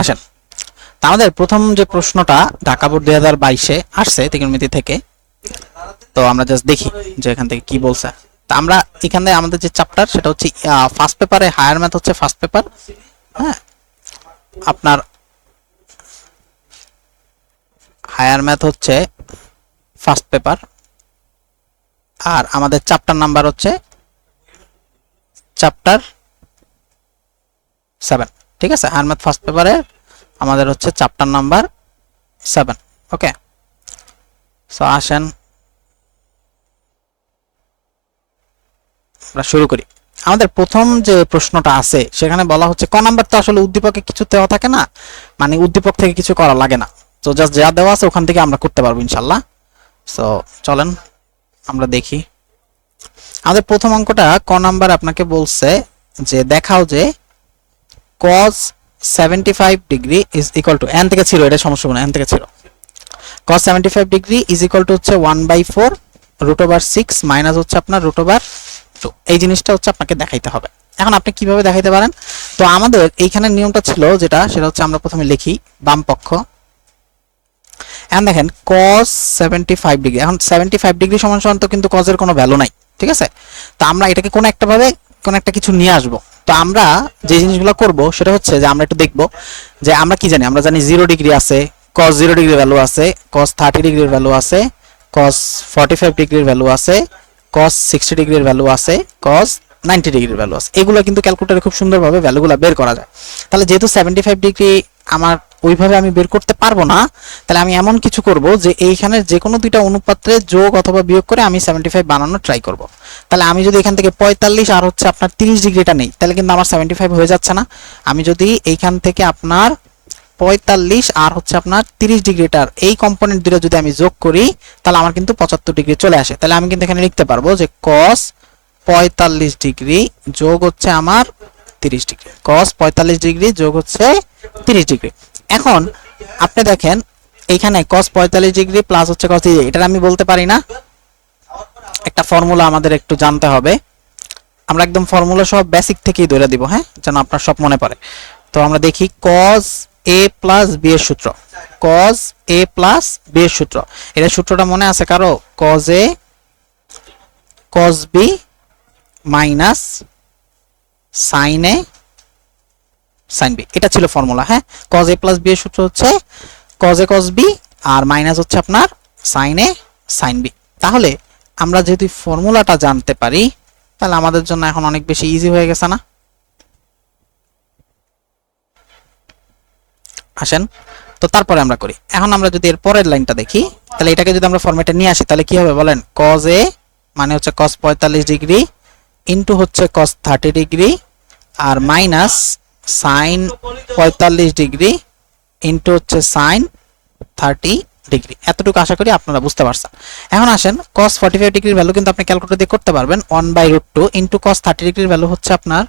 আসেন, তা আমাদের প্রথম যে প্রশ্নটা ঢাকা বোর্ড 2022-এ আসছে ত্রিকোণমিতি থেকে, তো আমরা জাস্ট দেখি যে এখান থেকে কি বলছে। তা আমরা এখানে আমাদের যে চ্যাপ্টার সেটা হচ্ছে ফার্স্ট পেপারে হায়ার ম্যাথ হচ্ছে ফার্স্ট পেপার। হ্যাঁ, আপনার হায়ার ম্যাথ হচ্ছে ফার্স্ট পেপার, আর আমাদের চ্যাপ্টার নাম্বার হচ্ছে চ্যাপ্টার 7। ঠিক আছে, হায়ার ম্যাথ ফার্স্ট পেপারে আমাদের হচ্ছে চ্যাপ্টার নাম্বার 7। ওকে, সো আসেন আমরা শুরু করি। আমাদের প্রথম যে প্রশ্নটা আছে সেখানে বলা হচ্ছে ক নাম্বার, তো আসলে উদ্দীপকে কিছু দেওয়া থাকে না, মানে উদ্দীপক থেকে কিছু করা লাগে না, তো জাস্ট যা দেওয়া আছে ওখান থেকে আমরা করতে পারবো ইনশাল্লাহ। সো চলেন আমরা দেখি। আমাদের প্রথম অঙ্কটা ক নাম্বার আপনাকে বলছে যে দেখাও যে cos 75 degree is equal two, N থেকে ছিল, এটা সমস্যা না, এন থেকে ছিল, cos 75 degree is equal to হচ্ছে 1/4 √6 মাইনাস হচ্ছে আপনার √2। এই জিনিসটা হচ্ছে আপনাকে দেখাইতে হবে। এখন আপনি কিভাবে দেখাইতে পারেন? তো আমাদের এইখানে নিয়মটা ছিল যেটা, সেটা হচ্ছে আমরা প্রথমে লিখি বাম পক্ষ। এখন দেখেন cos 75 ডিগ্রি, এখন 75 ডিগ্রি সমান সমান তো কিন্তু cos এর কোনো ভ্যালু নাই, ঠিক আছে? তো আমরা এটাকে কোনো একটা ভাবে কোনো একটা কিছু নিয়ে আসবো। তো আমরা যে জিনিসগুলো করব সেটা হচ্ছে যে আমরা একটু দেখব যে আমরা কি জানি, আমরা জানি 0 ডিগ্রি আছে, cos 0 ডিগ্রির ভ্যালু আছে, cos 30 ডিগ্রির ভ্যালু আছে, cos 45 ডিগ্রির ভ্যালু আছে, cos 60 ডিগ্রির ভ্যালু আছে, cos 90 ডিগ্রির ভ্যালু আছে। এগুলো কিন্তু ক্যালকুলেটরে খুব সুন্দরভাবে ভ্যালুগুলো বের করা যায়। তাহলে যেহেতু 75 ডিগ্রি আমার ওইভাবে আমি বের করতে পারবো না, তাহলে আমি এমন কিছু করব যে এইখানের যে কোনো দুইটা অনুপাত্রে যোগ অথবা বিয়োগ করে আমি 75 বানানোর ট্রাই করব। তাহলে আমি যদি এখান থেকে 45 আর হচ্ছে আপনার 30 ডিগ্রিটা নেই, তাহলে কিন্তু আমার 75 হয়ে যাচ্ছে না। আমি যদি এইখান থেকে আপনার 45 আর হচ্ছে আপনার 30 ডিগ্রিটার এই কম্পোনেন্ট দুটো যদি আমি যোগ করি, তাহলে আমার কিন্তু 75 ডিগ্রি চলে আসে। তাহলে আমি কিন্তু এখানে লিখতে পারবো যে cos 45 ডিগ্রি যোগ হচ্ছে আমার 30 ডিগ্রি, cos 45 ডিগ্রি যোগ হচ্ছে 30 ডিগ্রি। এখন আপনি দেখেন এইখানে cos 45 ডিগ্রি প্লাস হচ্ছে cos 30, এটা আমি বলতে পারি না, একটা ফর্মুলা আমাদের একটু জানতে হবে। আমরা একদম ফর্মুলা সব বেসিক থেকেই ধরে দিব, হ্যাঁ, যেন আপনার সব মনে পড়ে। তো আমরা দেখি cos a প্লাস b এর সূত্র, cos a প্লাস b এর সূত্র, এটা সূত্রটা মনে আছে কারো? cos a cos b minus sin a sin b, এটা ছিল ফর্মুলা। হ্যাঁ, cos a প্লাস b এর সূত্র হচ্ছে cos a cos b আর মাইনাস হচ্ছে আপনার sin a sin b। তাহলে আমরা যদি ফর্মুলাটা জানতে পারি তাহলে আমাদের জন্য এখন অনেক বেশি ইজি হয়ে গেছে না? আসেন, তো তারপরে আমরা করি। এখন আমরা যদি এর পরের লাইনটা দেখি, তাহলে এটাকে যদি আমরা ফরম্যাটে নিয়ে আসি তাহলে কি হবে বলেন? cos a মানে হচ্ছে cos 45 ডিগ্রি ইনটু হচ্ছে cos 30 ডিগ্রি আর মাইনাস sin 45 ডিগ্রি ইনটু হচ্ছে sin 30 ডিগ্রি। এতটুকু আশা করি আপনারা বুঝতে পারছেন। এখন আসেন cos 45 ডিগ্রির ভ্যালু কিন্তু আপনি ক্যালকুলেটর দিয়ে করতে পারবেন, 1/√2 ইনটু cos 30 ডিগ্রির ভ্যালু হচ্ছে আপনার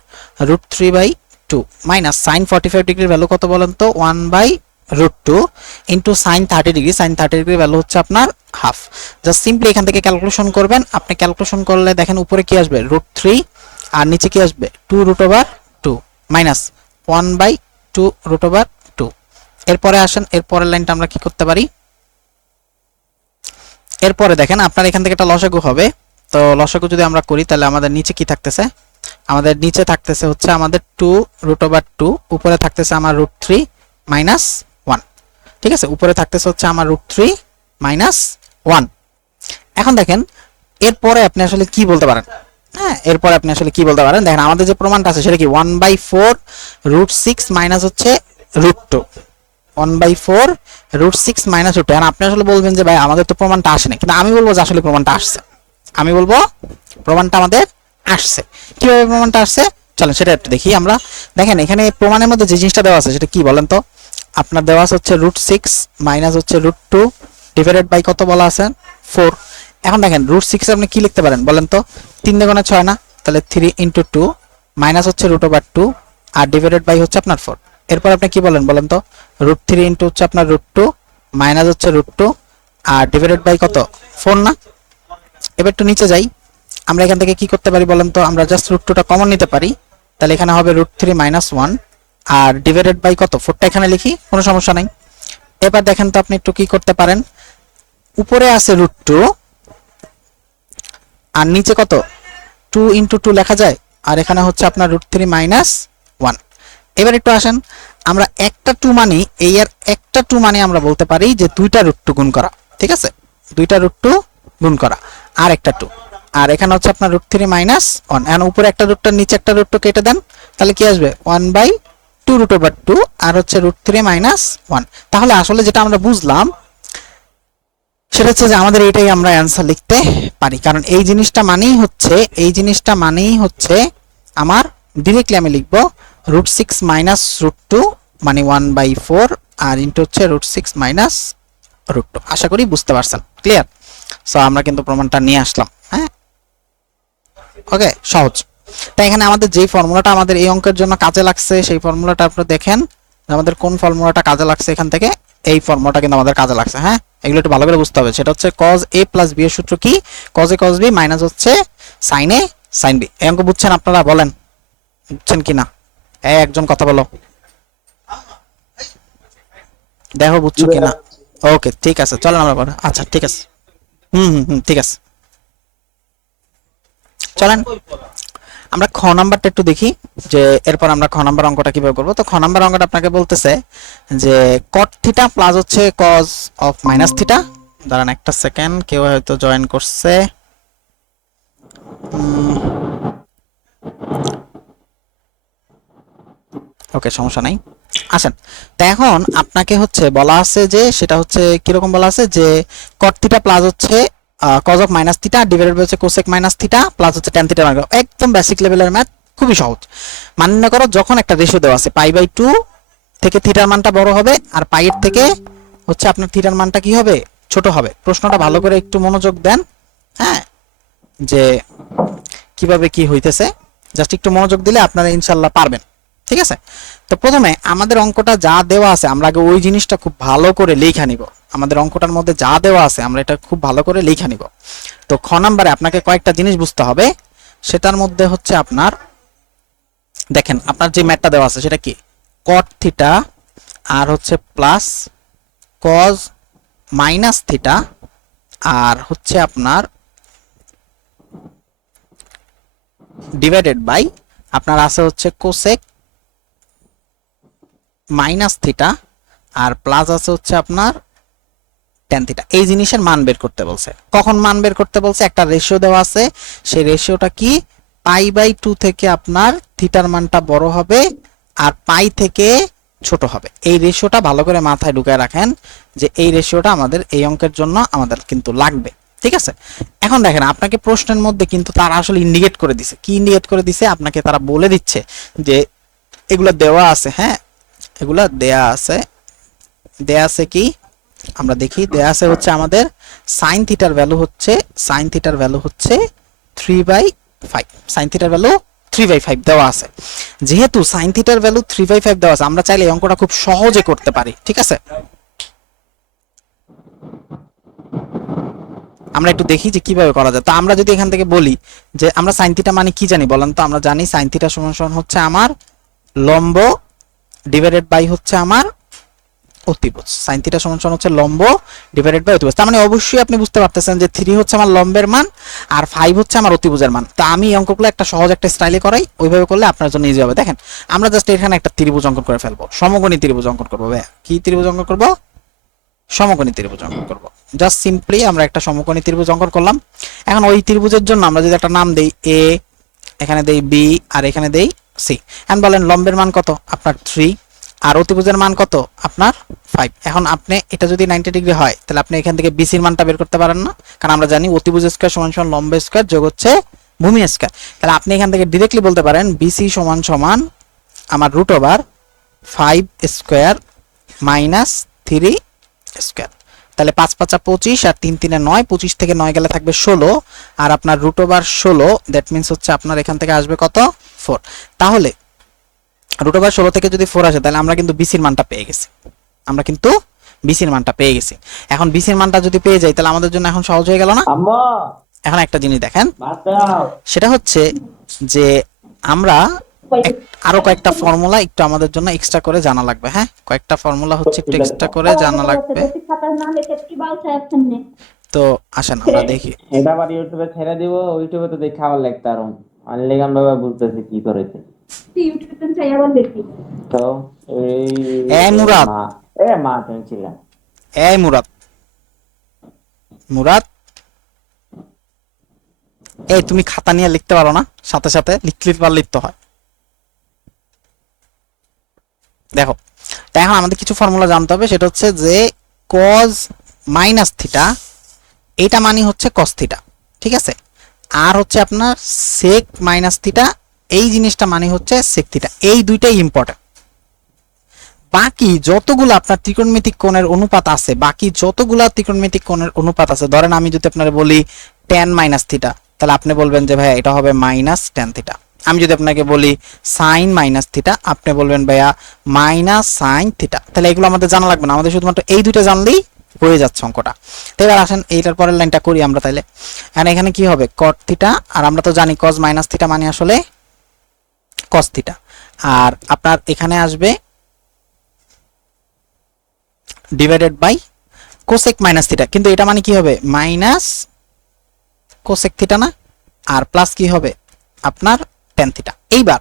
√3/2 মাইনাস sin 45 ডিগ্রির ভ্যালু কত বলেন তো? 1/√2 ইনটু sin 30 ডিগ্রি, sin 30 ডিগ্রির ভ্যালু হচ্ছে আপনার হাফ। জাস্ট সিম্পলি এখান থেকে ক্যালকুলেশন করবেন। আপনি ক্যালকুলেশন করলে দেখেন উপরে কি আসবে? √3 আর নিচে কি আসবে? 2√2 মাইনাস 1/2√2। এরপরে আসেন এরপরের লাইনটা আমরা কি করতে পারি? এরপরে দেখেন আপনার এখান থেকে একটা লসাগু হবে। তো লসাগু যদি আমরা করি তাহলে আমাদের নিচে কি থাকতেছে? আমাদের নিচে থাকতেছে হচ্ছে আমাদের 2√2, উপরে থাকতেছে আমার √3 মাইনাস 1। ঠিক আছে, উপরে থাকতেছে হচ্ছে আমার √3 মাইনাস 1। এখন দেখেন এরপরে আপনি আসলে কি বলতে পারেন? হ্যাঁ, এরপরে আপনি আসলে কি বলতে পারেন? দেখেন আমাদের যে প্রমাণটা আছে সেটা কি? 1/4 √6 মাইনাস হচ্ছে √2, 1/4 √6 মাইনাস √2। আর আপনি আসলে বলবেন যে ভাই আমাদের তো প্রমাণটা আসে না, কিন্তু আমি বলবো যে আসলে প্রমাণটা আসছে। আমি বলবো প্রমাণটা আমাদের আসছে। কিভাবে প্রমাণটা আসছে চলেন সেটা একটু দেখি আমরা। দেখেন এখানে প্রমাণের মধ্যে যে জিনিসটা দেওয়া আছে সেটা কি বলেন তো? আপনার দেওয়া আছে হচ্ছে √6 মাইনাস হচ্ছে √2 ডিভাইডেড বাই কত বলা আছে? 4। এখন দেখেন √6 আপনি কি লিখতে পারেন বলেন তো? 3 × 6 না, তাহলে 3 × 2 মাইনাস হচ্ছে √2 আর ডিভাইডেড বাই হচ্ছে আপনার 4। এরপর আপনি কি বলেন বলেন তো? √3 ইনটু হচ্ছে আপনার √2 মাইনাস হচ্ছে √2 আর ডিভাইডেড বাই কত? 4 না? এবার একটু নিচে যাই। আমরা এখান থেকে কি করতে পারি বলেন তো? আমরা জাস্ট √2টা কমন নিতে পারি, তাহলে এখানে হবে √3 মাইনাস 1 আর ডিভাইডেড বাই কত 4টা এখানে লিখি, কোনো সমস্যা নাই। এবার দেখেন তো আপনি একটু কি করতে পারেন, উপরে আছে √2 আর নিচে কত 2 × 2 লেখা যায়, আর এখানে হচ্ছে আপনার √3 - 1। এবার একটু আসেন, আমরা একটা 2 মানে এই আর একটা 2 মানে আমরা বলতে পারি যে দুইটা √2 গুণ করা, ঠিক আছে, দুইটা √2 গুণ করা আর একটা 2, আর এখানে হচ্ছে আপনার √3 - 1। এখন উপরে একটা √2 নিচে একটা √2 কেটে দেন, তাহলে কি আসবে 1/2√2 আর হচ্ছে √3 - 1। তাহলে আসলে যেটা আমরা বুঝলাম সেটা হচ্ছে যে আমাদের এটাই আমরা অ্যান্সার লিখতে পারি, কারণ এই জিনিসটা মানেই হচ্ছে আমার ডিরেক্টলি আমি লিখবো √6 - √2 মানে 1/4 আর ইন্টু হচ্ছে √6 - √2। আশা করি বুঝতে পারছেন, ক্লিয়ার। সো আমরা কিন্তু প্রমাণটা নিয়ে আসলাম, হ্যাঁ ওকে, সহজ। তাই এখানে আমাদের যেই ফর্মুলাটা আমাদের এই অঙ্কের জন্য কাজে লাগছে সেই ফর্মুলাটা আপনারা দেখেন, আমাদের কোন ফর্মুলাটা কাজে লাগছে, এখান থেকে এই ফর্মুলাটা কিন্তু আমাদের কাজে লাগছে। হ্যাঁ, এগুলো একটু ভালো করে বুঝতে হবে। সেটা হচ্ছে cos a + b এর সূত্র কি, cos a cos b minus হচ্ছে sin a sin b। এই অঙ্ক বুঝছেন আপনারা, বলেন বুঝছেন কিনা, একজন কথা বলো, দেখো বুঝছো কিনা। ওকে ঠিক আছে, চলেন আমরা পরে, আচ্ছা ঠিক আছে, ঠিক আছে, চলেন আমরা খ নাম্বারটা একটু দেখি, যে এরপর আমরা খ নাম্বার অঙ্কটা কিভাবে করব। তো খ নাম্বার অঙ্কটা আপনাকে বলতেছে যে cot থিটা প্লাস হচ্ছে cos অফ মাইনাস থিটা। দাঁড়ান একটা সেকেন্ড, কেউ হয়তো জয়েন করছে, ওকে সমস্যা নাই, আসেন। তো এখন আপনাকে হচ্ছে বলা আছে যে সেটা হচ্ছে কিরকম বলা আছে যে cot থিটা প্লাস হচ্ছে cos of minus theta divided by হচ্ছে cosec মাইনাস থিটা প্লাস হচ্ছে tan থিটা। একদম বেসিক লেভেলের ম্যাথ, খুবই সহজ। মান্য করো যখন একটা রেশিও দেওয়া আছে π/2 থেকে থিটার মানটা বড় হবে আর পাইয়ের থেকে হচ্ছে আপনার থিটার মানটা কি হবে, ছোট হবে। প্রশ্নটা ভালো করে একটু মনোযোগ দেন, হ্যাঁ, যে কিভাবে কি হইতেছে, জাস্ট একটু মনোযোগ দিলে আপনারা ইনশাআল্লাহ পারবেন, ঠিক আছে। তো প্রথমে আমাদের অঙ্কটা যা দেওয়া আছে আমরা আগে ওই জিনিসটা খুব ভালো করে লেখা নিব। আমাদের অঙ্কটার মধ্যে যা দেওয়া আছে আমরা এটা খুব ভালো করে লেখা নিব। তো খ নাম্বারে আপনাকে কয়েকটা জিনিস বুঝতে হবে, সেটার মধ্যে হচ্ছে আপনার দেখেন আপনার যে ম্যাথটা দেওয়া আছে সেটা কি, cot থিটা আর হচ্ছে প্লাস cos মাইনাস থিটা আর হচ্ছে আপনার ডিভাইডেড বাই আপনার আছে হচ্ছে cosec মাইনাস থিটা আর প্লাস আছে হচ্ছে আপনার tan থিটা। এই জিনিসের মান বের করতে বলছে। কখন মান বের করতে বলছে, একটা রেশিও দেওয়া আছে, সেই রেশিওটা কি π/2 থেকে আপনার থিটার মানটা বড় হবে আর পাই থেকে ছোট হবে। এই রেশিওটা ভালো করে মাথায় ঢুকায় রাখেন যে এই রেশিওটা আমাদের এই অঙ্কের জন্য আমাদের কিন্তু লাগবে, ঠিক আছে। এখন দেখেন আপনাকে প্রশ্নের মধ্যে কিন্তু তারা আসলে ইন্ডিকেট করে দিছে, কি ইন্ডিকেট করে দিছে, আপনাকে তারা বলে দিচ্ছে যে এগুলো দেওয়া আছে, হ্যাঁ এগুলা দেয়া আছে কি আমরা দেখি, দেয়া আছে হচ্ছে আমাদের sin থিটার ভ্যালু হচ্ছে 3/5, sin থিটার ভ্যালু 3/5 দেওয়া আছে। যেহেতু sin থিটার ভ্যালু 3/5 দেওয়া আছে, আমরা চাইলে এই অঙ্কটা খুব সহজে করতে পারি, ঠিক আছে। আমরা একটু দেখি যে কিভাবে করা যায়। তো আমরা যদি এখান থেকে বলি যে আমরা sin থিটা মানে কি জানি বলেন তো, আমরা জানি sin থিটা সমান হচ্ছে আমার লম্ব ডিভাইডেড বাই হচ্ছে আমার অতিভুজ। sin থিটা সমান হচ্ছে লম্ব ডিভাইডেড বাই অতিভুজ। তার মানে অবশ্যই আপনি বুঝতে পারতেছেন যে 3 হচ্ছে আমার লম্বের মান আর 5 হচ্ছে আমার অতিভুজের মান। তা আমি এই অঙ্কগুলো একটা সহজ একটা স্টাইলে করাই, ওইভাবে করলে আপনার জন্য ইজি হবে। দেখেন আমরা জাস্ট এখানে একটা ত্রিভুজ অঙ্কন করে ফেলবো, সমকোণী ত্রিভুজ অঙ্কন করবো। ভাই কি ত্রিভুজ অঙ্কন করব, সমকোণী ত্রিভুজ অঙ্কন করব। জাস্ট সিম্পলি আমরা একটা সমকোণী ত্রিভুজ অঙ্কন করলাম। এখন ওই ত্রিভুজের জন্য আমরা যদি একটা নাম দেই এ, এখানে দেই বি আর এখানে দেই সি। এখন বলেন লম্বের মান কত, আপনার 3 আর অতিভুজের মান কত, আপনার 5। এখন আপনি এটা যদি 90 ডিগ্রি হয় তাহলে আপনি এখান থেকে বিসির মানটা বের করতে পারেন না, কারণ আমরা জানি অতিভুজ স্কয়ার সমান সমান লম্ব স্কয়ার যোগ হচ্ছে ভূমি স্কয়ার। তাহলে আপনি এখান থেকে ডাইরেক্টলি বলতে পারেন বিসি সমান সমান আমার √5 স্কয়ার মাইনাস 3 স্কয়ার। তাহলে 5 5 25 আর 3 3 9, 25 থেকে 9 গেলে থাকবে 16 আর আপনার √16, দ্যাট মিন্স হচ্ছে আপনার এখান থেকে আসবে কত 4। তাহলে √16 থেকে যদি 4 আসে তাহলে আমরা কিন্তু বিসির মানটা পেয়ে গেছি, এখন বিসির মানটা যদি পেয়ে যাই তাহলে আমাদের জন্য এখন সহজ হয়ে গেল না। এখন একটা জিনিস দেখেন, সেটা হচ্ছে যে আমরা আরো কয়েকটা ফর্মুলা একটু আমাদের জন্য এক্সট্রা করে জানা লাগবে। হ্যাঁ, কয়েকটা ফর্মুলা হচ্ছে একটু এক্সট্রা করে জানা লাগবে। তো আসেন আমরা দেখি। এটা আবার ইউটিউবে ছেড়ে দিব, ইউটিউবে তো দেখে আবার লিখতে পারো। আনলিগান ভাবে বুঝতেছি কি করেছে। ইউটিউবে চাই আবার দেখি। তো এই এই মুরাদ, মা মা তুমি ছিলা। এই মুরাদ, মুরাদ, এই তুমি খাতা নিয়ে লিখতে পারো না? সাথে সাথে লিখতে পারলেই তো হয়। দেখো, তাই এখন আমাদের কিছু ফর্মুলা জানতে হবে, সেটা হচ্ছে যে কজ মাইনাস থিটা, এটা মানে হচ্ছে কস থিটা, ঠিক আছে? আর হচ্ছে আপনার সেক মাইনাস থিটা, এই জিনিসটা মানে হচ্ছে সেক থিটা। এই দুইটাই ইম্পর্টেন্ট। বাকি যতগুলো আপনার ত্রিকোণমিতিক কোণের অনুপাত আছে, বাকি যতগুলো ত্রিকোণমিতিক কোণের অনুপাত আছে, ধরেন আমি যদি আপনার বলি tan মাইনাস থিটা, তাহলে আপনি বলবেন যে ভাইয়া এটা হবে মাইনাস tan থিটা। আমি যদি আপনাকে বলি সাইন মাইনাস থিটা, আপনি বলবেন ভাইয়া মাইনাস সাইন থিটা। তাহলে এগুলো আমাদের জানা লাগবে না, আমাদের শুধুমাত্র এই দুইটা জানলেই হয়ে যাচ্ছে অঙ্কটা। তো এবার আসেন এইটার পরের লাইনটা করি আমরা তাইলে। আর এখানে কি হবে cot থিটা, আর আমরা তো জানি cos মাইনাস থিটা মানে আসলে cos থিটা। আর আপনার এখানে আসবে divided by cosec minus theta, কিন্তু এটা মানে কি হবে মাইনাস কোসেক থিটা না, আর প্লাস কি হবে আপনার ট্যান থিটা। এইবার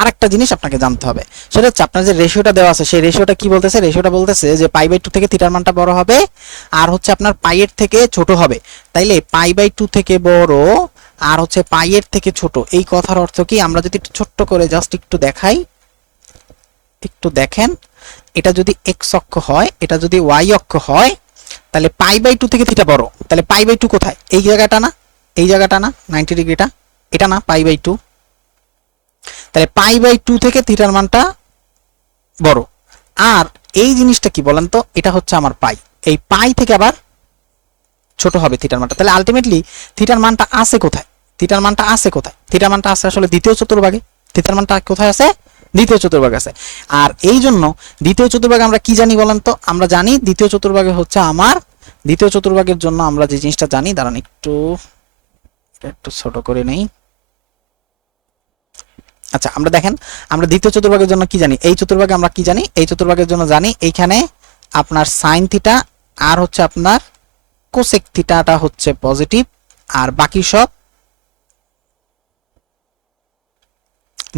আরেকটা জিনিস আপনাকে জানতে হবে, সেটা হচ্ছে আপনার যে রেশিওটা দেওয়া আছে, সেই রেশিওটা কি বলতেছে? রেশিওটা বলতেছে যে পাই বাই টু থেকে থিটার মানটা বড় হবে, আর হচ্ছে আপনার পাইয়ের থেকে ছোট হবে। তাইলে পাই বাই টু থেকে বড় আর হচ্ছে পাইয়ের থেকে ছোট, এই কথার অর্থ কি? আমরা যদি একটু ছোট্ট করে জাস্ট একটু দেখাই, একটু দেখেন, এটা যদি এক্স অক্ষ হয়, এটা যদি ওয়াই অক্ষ হয়, তাহলে পাই বাই টু থেকে থিটা বড়। তাহলে পাই বাই টু কোথায়? এই জায়গাটা না, এই জায়গাটা না, 90 ডিগ্রিটা, এটা না পাই বাই টু। তাহলে পাই বাই টু থেকে থিটার মানটা বড়। আর এই জিনিসটা কি বলেন তো? এটা হচ্ছে আমার পাই, এই পাই থেকে আবার ছোট হবে থিটার মানটা। তাহলে আলটিমেটলি থিটার মানটা আছে কোথায়? থিটার মানটা আছে কোথায়? থিটার মানটা আছে আসলে দ্বিতীয় চতুর্ভাগে। থিটার মানটা কোথায় আছে? দ্বিতীয় চতুর্ভাগে আছে। আর এই জন্য দ্বিতীয় চতুর্ভাগে আমরা কি জানি বলেন তো? আমরা জানি দ্বিতীয় চতুর্ভাগে হচ্ছে আমার, দ্বিতীয় চতুর্ভাগের জন্য আমরা যে জিনিসটা জানি, দাঁড়ান একটু একটু ছোট করে নেই। আচ্ছা, আমরা দেখেন, আমরা দ্বিতীয় চতুর্ভাগের জন্য কি জানি? এই চতুর্ভাগে আমরা কি জানি? এই চতুর্ভাগের জন্য জানি এইখানে আপনার সাইন থিটা আর হচ্ছে আপনার কোসেক থিটাটা হচ্ছে পজিটিভ, আর বাকি সব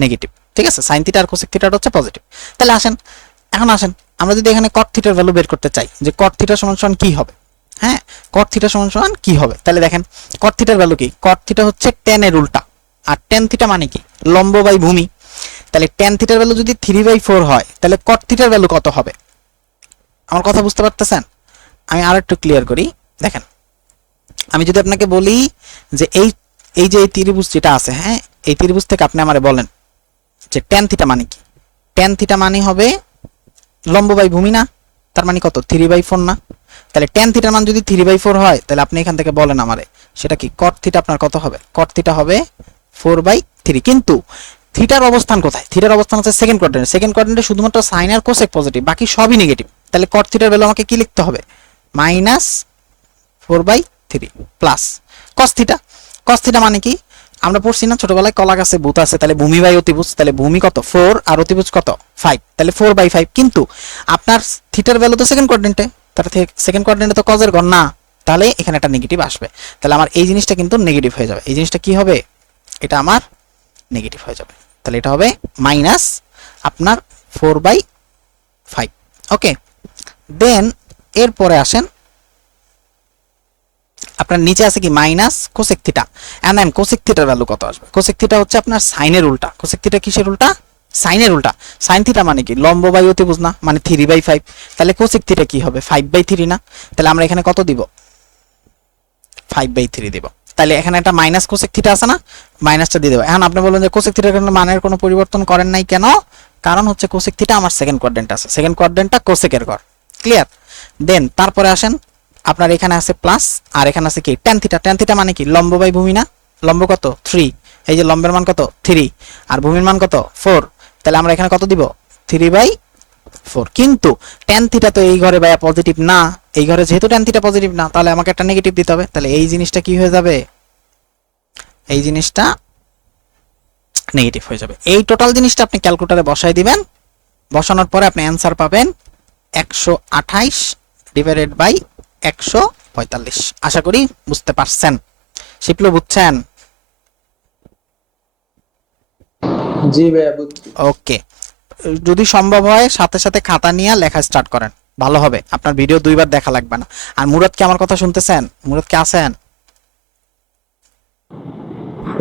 নেগেটিভ, ঠিক আছে? সাইন থিটা আর কোসেক থিটাটা হচ্ছে পজিটিভ। তাহলে আসেন, এখন আসেন আমরা যদি এখানে কট থিটার ভ্যালু বের করতে চাই, যে কট থিটা সমান সমান কি হবে? হ্যাঁ, কট থিটা সমান সমান কি হবে? তাহলে দেখেন কট থিটার ভ্যালু কি? কট থিটা হচ্ছে tan এর উল্টা, আর tan থিটা মানে কি? লম্ব বাই ভূমি। তাহলে tan থিটার ভ্যালু যদি 3/4 হয়, তাহলে কট থিটার ভ্যালু কত হবে? আমার কথা বুঝতে পারতেছেন? আমি আর একটু ক্লিয়ার করি, দেখেন, আমি যদি আপনাকে বলি যে এই এই যে এই ত্রিভুজ যেটা আছে, হ্যাঁ, এই ত্রিভুজ থেকে আপনি আমারে বলেন যে tan থিটা মানে কি? tan থিটা মানে হবে লম্ব বাই ভূমি না? তার মানে কত? 3/4 না? তাহলে tan থিটার মান যদি 3/4 হয়, তাহলে আপনি এখান থেকে বলেন আমারে সেটা কি? cot থিটা আপনার কত হবে? cot থিটা হবে 4/3। কিন্তু থিটার অবস্থান কোথায়? থিটার অবস্থান হচ্ছে সেকেন্ড কোয়াড্রেন্টে। সেকেন্ড কোয়াড্রেন্টে শুধুমাত্র সাইন আর কোসেক পজিটিভ, বাকি সবই নেগেটিভ। তাহলে cot থিটার ভ্যালু আমাকে কি লিখতে হবে? -4/3 plus cos theta. cos theta মানে কি? আমরা পড়ছি না ছোটবেলায়, কলা গাছে ভূত আছে, তাহলে ভূমি বাই অতিভুজ, তাহলে ভূমি কত? 4 আর অতিভুজ কত? 5, তাহলে 4/5। কিন্তু আপনার থিটার ভ্যালু তো সেকেন্ড কোয়াড্রেন্টে, তাহলে সেকেন্ড কোয়াড্রেন্টে তো কজের ঘর না, তাহলে এখানে একটা নেগেটিভ আসবে। তাহলে আমার এই জিনিসটা কিন্তু নেগেটিভ হয়ে যাবে। এই জিনিসটা কি হবে? এটা আমার নেগেটিভ হয়ে যাবে। তাহলে এটা হবে মাইনাস আপনার 4/5। ওকে, দেন এরপরে আসেন, আপনার নিচে আছে কি? Minus cosec theta. And cosec থিটার ভ্যালু কত আসবে? কোসেক থিটা হচ্ছে আপনার সাইনের উল্টা। কোসেক থিটা কিসের উল্টা? সাইনের উল্টা। সাইন থিটা মানে কি? লম্ব বাই অতিভুজ না, মানে 3/5। তাহলে কোসেক থিটা কি হবে? 5/3 না? তাহলে আমরা এখানে কত দিব? 5/3 দিব। তাহলে এখানে একটা মাইনাস কোসেক থিটা আছে না, মাইনাসটা দিয়ে দেবো। এখন আপনি বলুন যে কোসেক থিটার মানের কোনো পরিবর্তন করেন নাই কেন? কারণ হচ্ছে কোসেক থিটা আমার সেকেন্ড কোয়াড্রেন্ট আছে, সেকেন্ড কোয়াড্রেন্টটা কোসেকের ঘর। ক্লিয়ার? দেন তারপরে আসেন, আপনার এখানে আছে প্লাস, আর এখানে আছে কি? tan theta. tan থিটা মানে কি? লম্ব বাই ভূমি না? লম্ব কত? 3, এই যে লম্বের মান কত? 3, আর ভূমির মান কত? 4। তাহলে আমরা এখানে কত দিব? 3/4। কিন্তু tan থিটা তো এই ঘরে ভাইয়া পজিটিভ না, এই ঘরে যেহেতু tan থিটা পজিটিভ না, তাহলে আমাকে একটা নেগেটিভ দিতে হবে। তাহলে এই জিনিসটা কি হয়ে যাবে? এই জিনিসটা নেগেটিভ হয়ে যাবে। এই টোটাল জিনিসটা আপনি ক্যালকুলেটরে বসাই দিবেন, বসানোর পরে আপনি অ্যান্সার পাবেন 128 ডিভাইডেড বাই 145। আশা করি বুঝতে পারছেন। শিপলু বুঝছেন? জি ভাইয়া বুঝছি। ওকে, যদি সম্ভব হয় সাথে সাথে খাতা নিয়ে লেখা স্টার্ট করেন, ভালো হবে। আপনার ভিডিও দুইবার দেখা লাগবে না। আর মুরাদ কি আমার কথা শুনতেছেন? মুরাদ কি আছেন?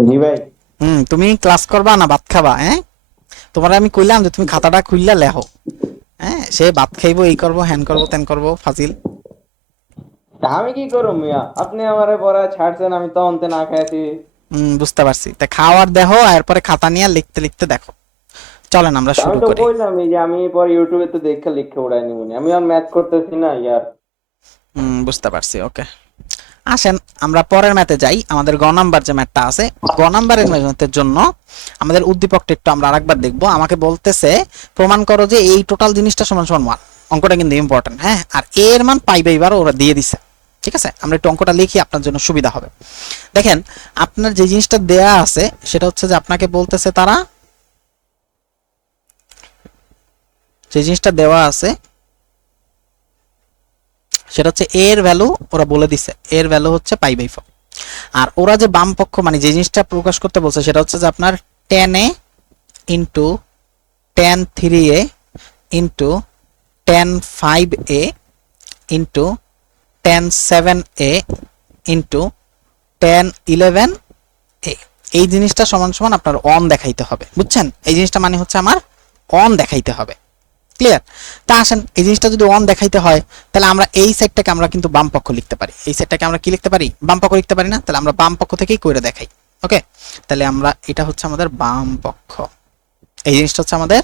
জি ভাই। তুমি ক্লাস করবা না ভাত খাবা? তোমার আমি কইলাম যে তুমি খাতাটা খুললা লেখো। সে ভাত খাইবো, এই করবো, হ্যান করবো, তেন করবো, ফাজিল। তা আমি কি করব মিয়া, আপনি আমারে পড়া ছাড়ছেন, আমি তখন তে না খাইছি। বুঝতে পারছি। তা খাওয়ার দেখো, এরপরে খাতা নিয়ে লিখতে লিখতে দেখো। চলেন আমরা আমি শুরু তো করি। কইলাম এই যে আমি পরে ইউটিউবে তো দেখে লিখে উড়াই নিব, আমি আর ম্যাথ করতেছি না ইয়ার। বুঝতে পারছি। ওকে, আসেন আমরা পরের ম্যাথে যাই। আমাদের গ নাম্বার যে ম্যাথটা আছে, গ নাম্বারের ম্যাথের জন্য আমাদের উদ্দীপকটা একটু আমরা আরেকবার দেখবো। আমাকে বলতেছে প্রমাণ করো যে এই টোটাল জিনিসটা সমান সমান 1। অঙ্কটা কিন্তু ইম্পর্টেন্ট, হ্যাঁ। আর এর মান পাই বাই 12 ওরা দিয়ে দিছে, ঠিক আছে। আমরা একটু অঙ্কটা লিখি, আপনার জন্য সুবিধা হবে। দেখেন, আপনার যে জিনিসটা দেয়া আছে সেটা হচ্ছে যে আপনাকে বলতেছে তারা, যে জিনিসটা দেওয়া আছে সেটা হচ্ছে এর ভ্যালু ওরা বলে দিছে, এর ভ্যালু হচ্ছে পাই বাই 4। আর ওরা যে বাম পক্ষ মানে যে জিনিসটা প্রকাশ করতে বলছে সেটা হচ্ছে যে আপনার tan a into tan 3a into tan 5a into tan 7a into tan 11a। এই জিনিসটা সমান সমান আপনার অন দেখাইতে হবে, বুঝছেন? এই জিনিসটা মানে হচ্ছে আমার অন দেখাইতে হবে। ক্লিয়ার? তা আসেন, এই জিনিসটা যদি অন দেখাইতে হয় তাহলে আমরা এই সাইডটাকে আমরা কিন্তু বাম পক্ষ লিখতে পারি। এই সাইডটাকে আমরা কি লিখতে পারি? বাম পক্ষ লিখতে পারি না? তাহলে আমরা বাম পক্ষ থেকেই কইরা দেখাই। ওকে, তাহলে আমরা, এটা হচ্ছে আমাদের বাম পক্ষ, এই জিনিসটা হচ্ছে আমাদের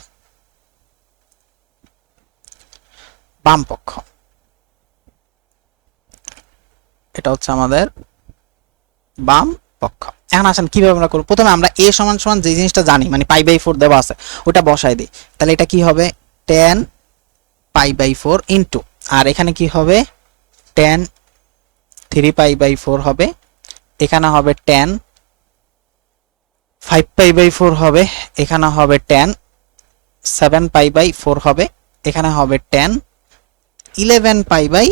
বাম পক্ষ, এটা হচ্ছে আমাদের বাম পক্ষ। এখন আসেন কিভাবে আমরা করব। প্রথমে আমরা a সমান সমান যে জিনিসটা জানি মানে পাই বাই 4 দেওয়া আছে ওটা বসাই দিই। তাহলে এটা কি হবে? tan পাই বাই 4 ইন্টু, আর এখানে কি হবে? tan 3 পাই বাই 4 হবে, এখানে হবে tan 5 পাই বাই 4 হবে, এখানে হবে tan 7 পাই বাই 4 হবে, এখানে হবে tan 11 পাই বাই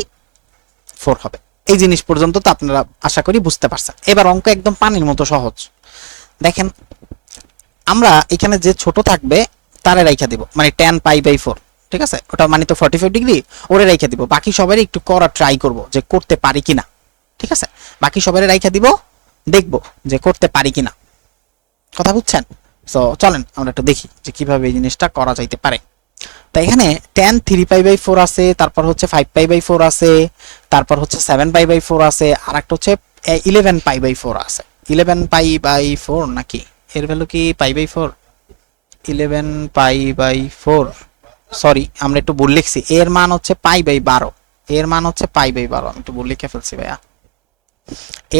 4 হবে। এই জিনিস পর্যন্ত তো আপনারা আশা করি বুঝতে পারছেন। এবার অঙ্ক একদম পানির মতো সহজ। দেখেন, আমরা এখানে যে ছোট থাকবে তারে রাইখা দিব, মানে tan পাই বাই 4, ঠিক আছে, ওটা মানে তো 45 ডিগ্রি, ওরে রাইখা দিব। বাকি সবারই একটু করা ট্রাই করব যে করতে পারি কিনা, ঠিক আছে। বাকি সবারই রাইখা দিব, দেখব যে করতে পারি কিনা, কথা বুঝছেন? সো চলেন আমরা একটু দেখি যে কিভাবে এই জিনিসটা করা যাইতে পারে। তো এখানে tan 3 পাই বাই 4 আছে, তারপর হচ্ছে 5 পাই বাই 4 আছে, তারপর হচ্ছে 7 পাই বাই 4 আছে, আর একটা হচ্ছে 11 পাই বাই 4 আছে। 11 পাই বাই 4 নাকি এর ভ্যালু কি pi by 4? 11 pi by 4, sorry আমরা একটু ভুল লিখছি। এর মান হচ্ছে পাই বাই 12, এর মান হচ্ছে পাই বাই 12, আমি একটু ভুল লিখে ফেলছি ভাইয়া।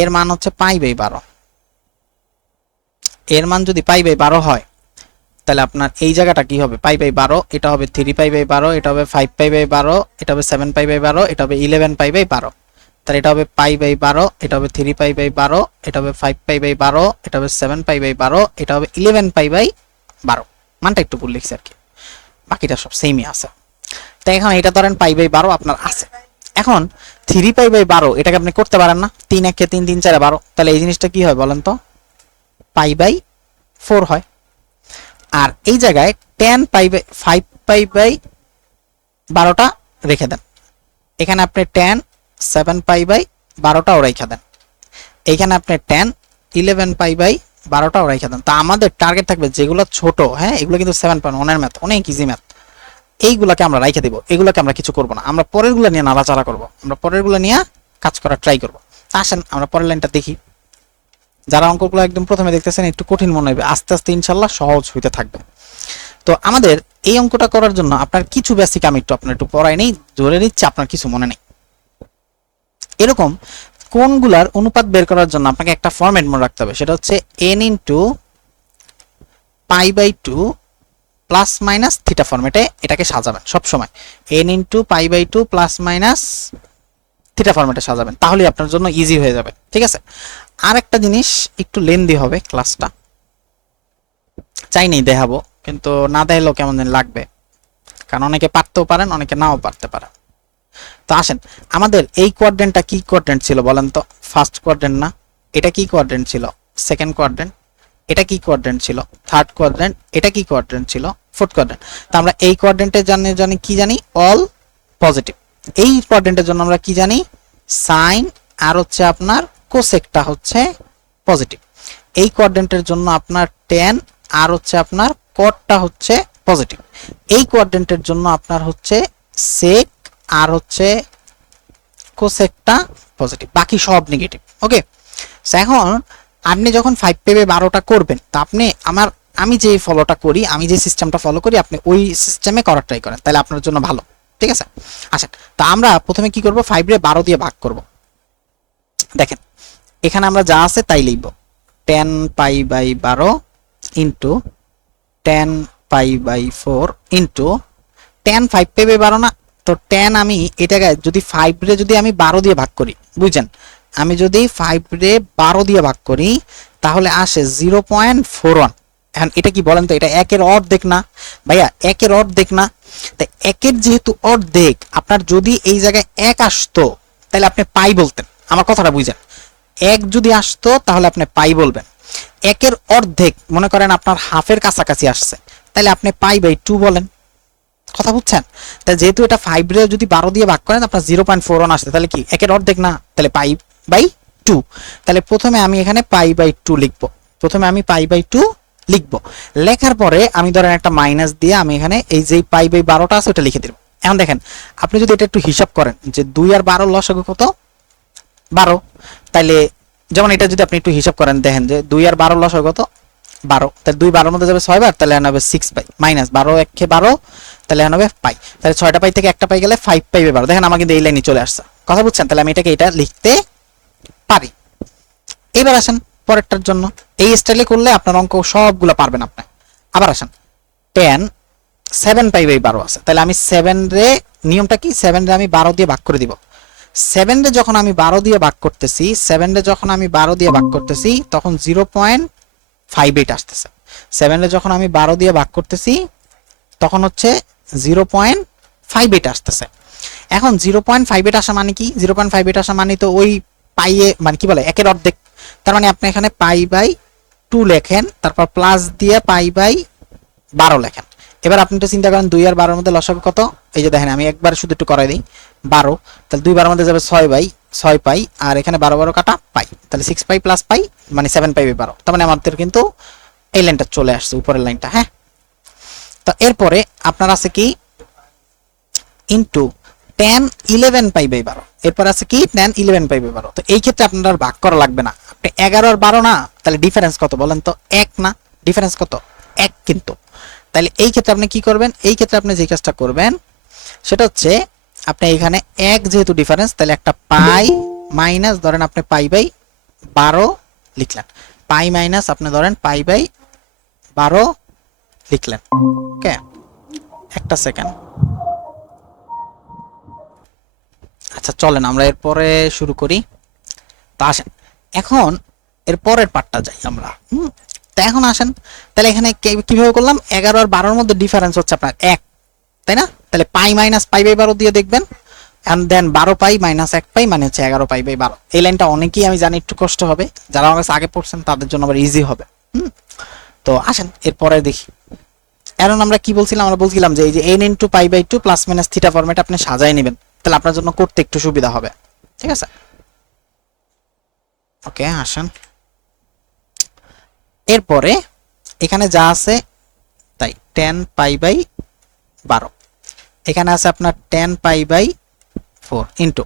এর মান হচ্ছে পাই বাই 12। এর মান যদি পাই বাই 12 হয় তাহলে আপনার এই জায়গাটা কি হবে? পাই বাই 12, এটা হবে 3 পাই বাই 12, এটা হবে 5 পাই বাই 12, এটা হবে 7 পাই বাই 12, এটা হবে 11 পাই বাই 12। তাহলে এটা হবে পাই বাই 12, এটা হবে 3 পাই বাই 12, এটা হবে 5 পাই বাই 12, এটা হবে 7 পাই বাই 12, এটা হবে 11 পাই বাই 12। মানটা একটু ভুল লিখছি আর কি, বাকিটা সব সেমই আছে। তাই এখন এটা ধরেন পাই বাই 12 আপনার আছে। এখন 3 পাই বাই 12 এটাকে আপনি করতে পারেন না, 3 একে 3, 3 4 12, তাহলে এই জিনিসটা কি হয় বলেন তো? পাই বাই 4 হয়। আর এই জায়গায় tan pi by 5 pi by 12টা রেখে দেন, এখানে আপনি tan 7 পাই বাই 12টাও রেখে দেন, এইখানে আপনি tan 11 পাই বাই 12টাও রেখে দেন। তা আমাদের টার্গেট থাকবে যেগুলো ছোট, হ্যাঁ এগুলো কিন্তু 7.1 এর ম্যাথ, অনেক ইজি ম্যাথ, এইগুলাকে আমরা রাইখে দিব, এগুলোকে আমরা কিছু করব না, আমরা পরের গুলো নিয়ে নাড়াচাড়া করব, আমরা পরের গুলো নিয়ে কাজ করার ট্রাই করব। আসেন আমরা পরের লাইনটা দেখি। যারা অঙ্কগুলো একদম প্রথমে দেখতেছেন একটু কঠিন মনে হবে, আস্তে আস্তে ইনশাল্লাহ সহজ হইতে থাকবে। তো আমাদের এই অঙ্কটা করার জন্য আপনার কিছু বেসিক আমি আপনার একটু পড়াই নেই, ধরে নিচ্ছে আপনার কিছু মনে নেই। এরকম কোণগুলার অনুপাত বের করার জন্য আপনাকে একটা ফরম্যাট মনে রাখতে হবে, সেটা হচ্ছে n into pi by 2 plus minus theta ফরম্যাটে এটাকে সাজাবেন সব সময়। n into pi by 2 plus minus theta ফরম্যাটে সাজাবেন, তাহলে আপনার জন্য ইজি হয়ে যাবে, ঠিক আছে। আর একটা জিনিস, একটু লেন্দি হবে ক্লাসটা, চাইনি দেখাবো, কিন্তু না দেখালেও কেমন যেন লাগবে, কারণ অনেকে পারতেও পারেন, অনেকে নাও পারতে পারেন। তো আসেন, আমাদের এই কোয়াড্রেন্টটা কি কোয়াড্রেন্ট ছিল বলেন তো? ফার্স্ট কোয়াড্রেন্ট না? এটা কি কোয়াড্রেন্ট ছিল? Second quadrant. এটা কি কোয়াড্রেন্ট ছিল? Third quadrant. এটা কি কোয়াড্রেন্ট ছিল? Fourth quadrant. তো আমরা এই কোয়াড্রেন্টের জন্য জানি কি, জানি অল পজিটিভ। এই কোয়াড্রেন্টের জন্য আমরা কি জানি? সাইন আর হচ্ছে আপনার কোসেকটা হচ্ছে পজিটিভ। এই কোয়াড্রেন্টের জন্য আপনার টেন আর হচ্ছে আপনার কটটা হচ্ছে পজিটিভ। এই কোয়াড্রেন্টের জন্য আপনার হচ্ছে সেক আর হচ্ছে কোসেকটা পজিটিভ, বাকি সব নেগেটিভ। ওকে, এখন আপনি যখন 5 পেবে 12টা করবেন, তো আপনি আমি যে ফলোটা করি, আমি যে সিস্টেমটা ফলো করি, আপনি ওই সিস্টেমে করার ট্রাই করেন, তাহলে আপনার জন্য ভালো। ঠিক আছে, আচ্ছা, তো আমরা প্রথমে কি করব? 5 রে 12 দিয়ে ভাগ করব। দেখেন এখানে আমরা যা আছে তাই লিখব, 10 pi by 12 into 10 pi by 4 into 10 5 পেবে 12 না, তো 10 আমি এটাকে যদি 5 রে যদি আমি 12 দিয়ে ভাগ করি, বুঝছেন, আমি যদি 5 রে 12 দিয়ে ভাগ করি তাহলে আসে 0.41। এখন এটা কি বলেন তো? এটা একের অর্ধেক না ভাইয়া? একের অর্ধেক না? তাই একের যেহেতু অর্ধেক, আপনার যদি এই জায়গায় 1 আসতো তাহলে আপনি পাই বলতেন। আমার কথাটা বুঝেন, 1 যদি আসতো তাহলে আপনি পাই বলবেন। একের অর্ধেক মনে করেন আপনার হাফের কাছাকাছি আসছে, তাহলে আপনি পাই বাই 2 বলেন। কথা বুঝছেন? তাই যেহেতু এটা 5 রে যদি 12 দিয়ে ভাগ করেন আপনার 0.41 আসছে, তাহলে কি একের অর্ধেক না? তাহলে পাই বাই 2। তাহলে প্রথমে আমি এখানে পাই বাই 2 লিখবো। প্রথমে আমি পাই বাই 2 লিখবো। লেখার পরে আমি ধরেন একটা মাইনাস দিয়ে আমি এখানে এই যে পাই বাই 12টা আছে ওটা লিখে দেব। এখন দেখেন, আপনি যদি এটা একটু হিসাব করেন যে 2 আর 12 লসাগু কত? 12। তাইলে যেমন এটা যদি আপনি একটু হিসাব করেন, দেখেন যে 2 আর 12 লসাগু কত? 12। তাহলে 2 12 মধ্যে যাবে 6 বার, তাহলে হবে 6 পাই মাইনাস 12 1 12, তাহলে হবে পাই। তাহলে 6টা পাই থেকে একটা পাই গেলে 5 পাই 12। দেখেন আমার কিন্তু এই লাইনে চলে আসছে। কথা বুঝছেন? তাহলে আমি এটাকে এটা লিখতে পারি। এবার আসেন পরেরটার জন্য, এই স্টাইলে করলে আপনার অঙ্ক সবগুলো পারবেন আপনি। আবার আসেন 10 7 পাই বাই 12 আছে, তাহলে আমি 7 রে, নিয়মটা কি? 7 রে আমি 12 দিয়ে ভাগ করে দিব। 7 রে যখন আমি 12 দিয়ে ভাগ করতেছি, 7 রে যখন আমি 12 দিয়ে ভাগ করতেছি তখন 0.58 আসতেছে। 7 রে যখন আমি 12 দিয়ে ভাগ করতেছি তখন হচ্ছে 0.58 আসতেছে। এখন 0.58 আসা মানে কি? 0.58 আসা মানে তো ওই পাইয়ে, মানে কি বলে, একের অর্ধেক। তার মানে আপনি এখানে পাই বাই 2 লেখেন, তারপর প্লাস দিয়ে পাই বাই 12 লেখেন। এবার আপনি তো চিন্তা করেন 2 আর 12 এর মধ্যে লসাগু কত? এই যে দেখেন আমি একবার শুধু একটু করাই দিই, 12। তাহলে 2 12 মধ্যে যাবে 6 বাই 6 পাই, আর এখানে 12 12 কাটা পাই, তাহলে 6 পাই প্লাস পাই মানে 7 পাই বাই 12। তার মানে আমাদের কিন্তু এই লাইনটা চলে আসছে, উপরের লাইনটা। হ্যাঁ, তো এরপরে আপনার আছে কি? Into 10 11 pi by 12। এরপর আছে কি? 10 11 পাই বাই 12। তো এই ক্ষেত্রে আপনার আর ভাগ করা লাগবে না, আপনি 11 আর 12 না, তাহলে ডিফারেন্স কত বলেন তো? 1 না? ডিফারেন্স কত? 1 কিন্তু। তাহলে এই ক্ষেত্রে আপনি কি করবেন? এই ক্ষেত্রে আপনি যে কাজটা করবেন সেটা হচ্ছে, আপনি এখানে 1 যেহেতু ডিফারেন্স, তাহলে একটা পাই মাইনাস ধরেন আপনি পাই বাই 12 লিখলেন, পাই মাইনাস আপনি ধরেন পাই বাই 12 লিখলেন। ওকে, একটা সেকেন্ড। আচ্ছা চলেন আমরা এরপরে শুরু করি। তা আসেন এখন এর পরের পার্টটা যাই আমরা। তা এখন আসেন, তাহলে এখানে কিভাবে করলাম? 11 আর 12 এর মধ্যে ডিফারেন্স হচ্ছে আপনার 1, তাই না? তাহলে পাই মাইনাস পাই বাই 12 দিয়ে দেখবেন, এন্ড দেন 12 পাই মাইনাস 1 পাই মানে হচ্ছে 11 পাই বাই 12। এই লাইনটা অনেকেই আমি জানি একটু কষ্ট হবে, যারা আমার কাছে আগে পড়ছেন তাদের জন্য আবার ইজি হবে। তো আসেন এরপরে দেখি। এখন আমরা কি বলছিলাম? আমরা বলছিলাম যে এই যে n into pi by 2 plus minus theta format আপনি সাজায় নেবেন, তাহলে আপনার জন্য করতে একটু সুবিধা হবে। ঠিক আছে, ওকে আসেন। এরপরে এখানে যা আছে তাই 10 পাই বাই 12, এখানে আছে আপনার 10 পাই বাই 4 ইনটু,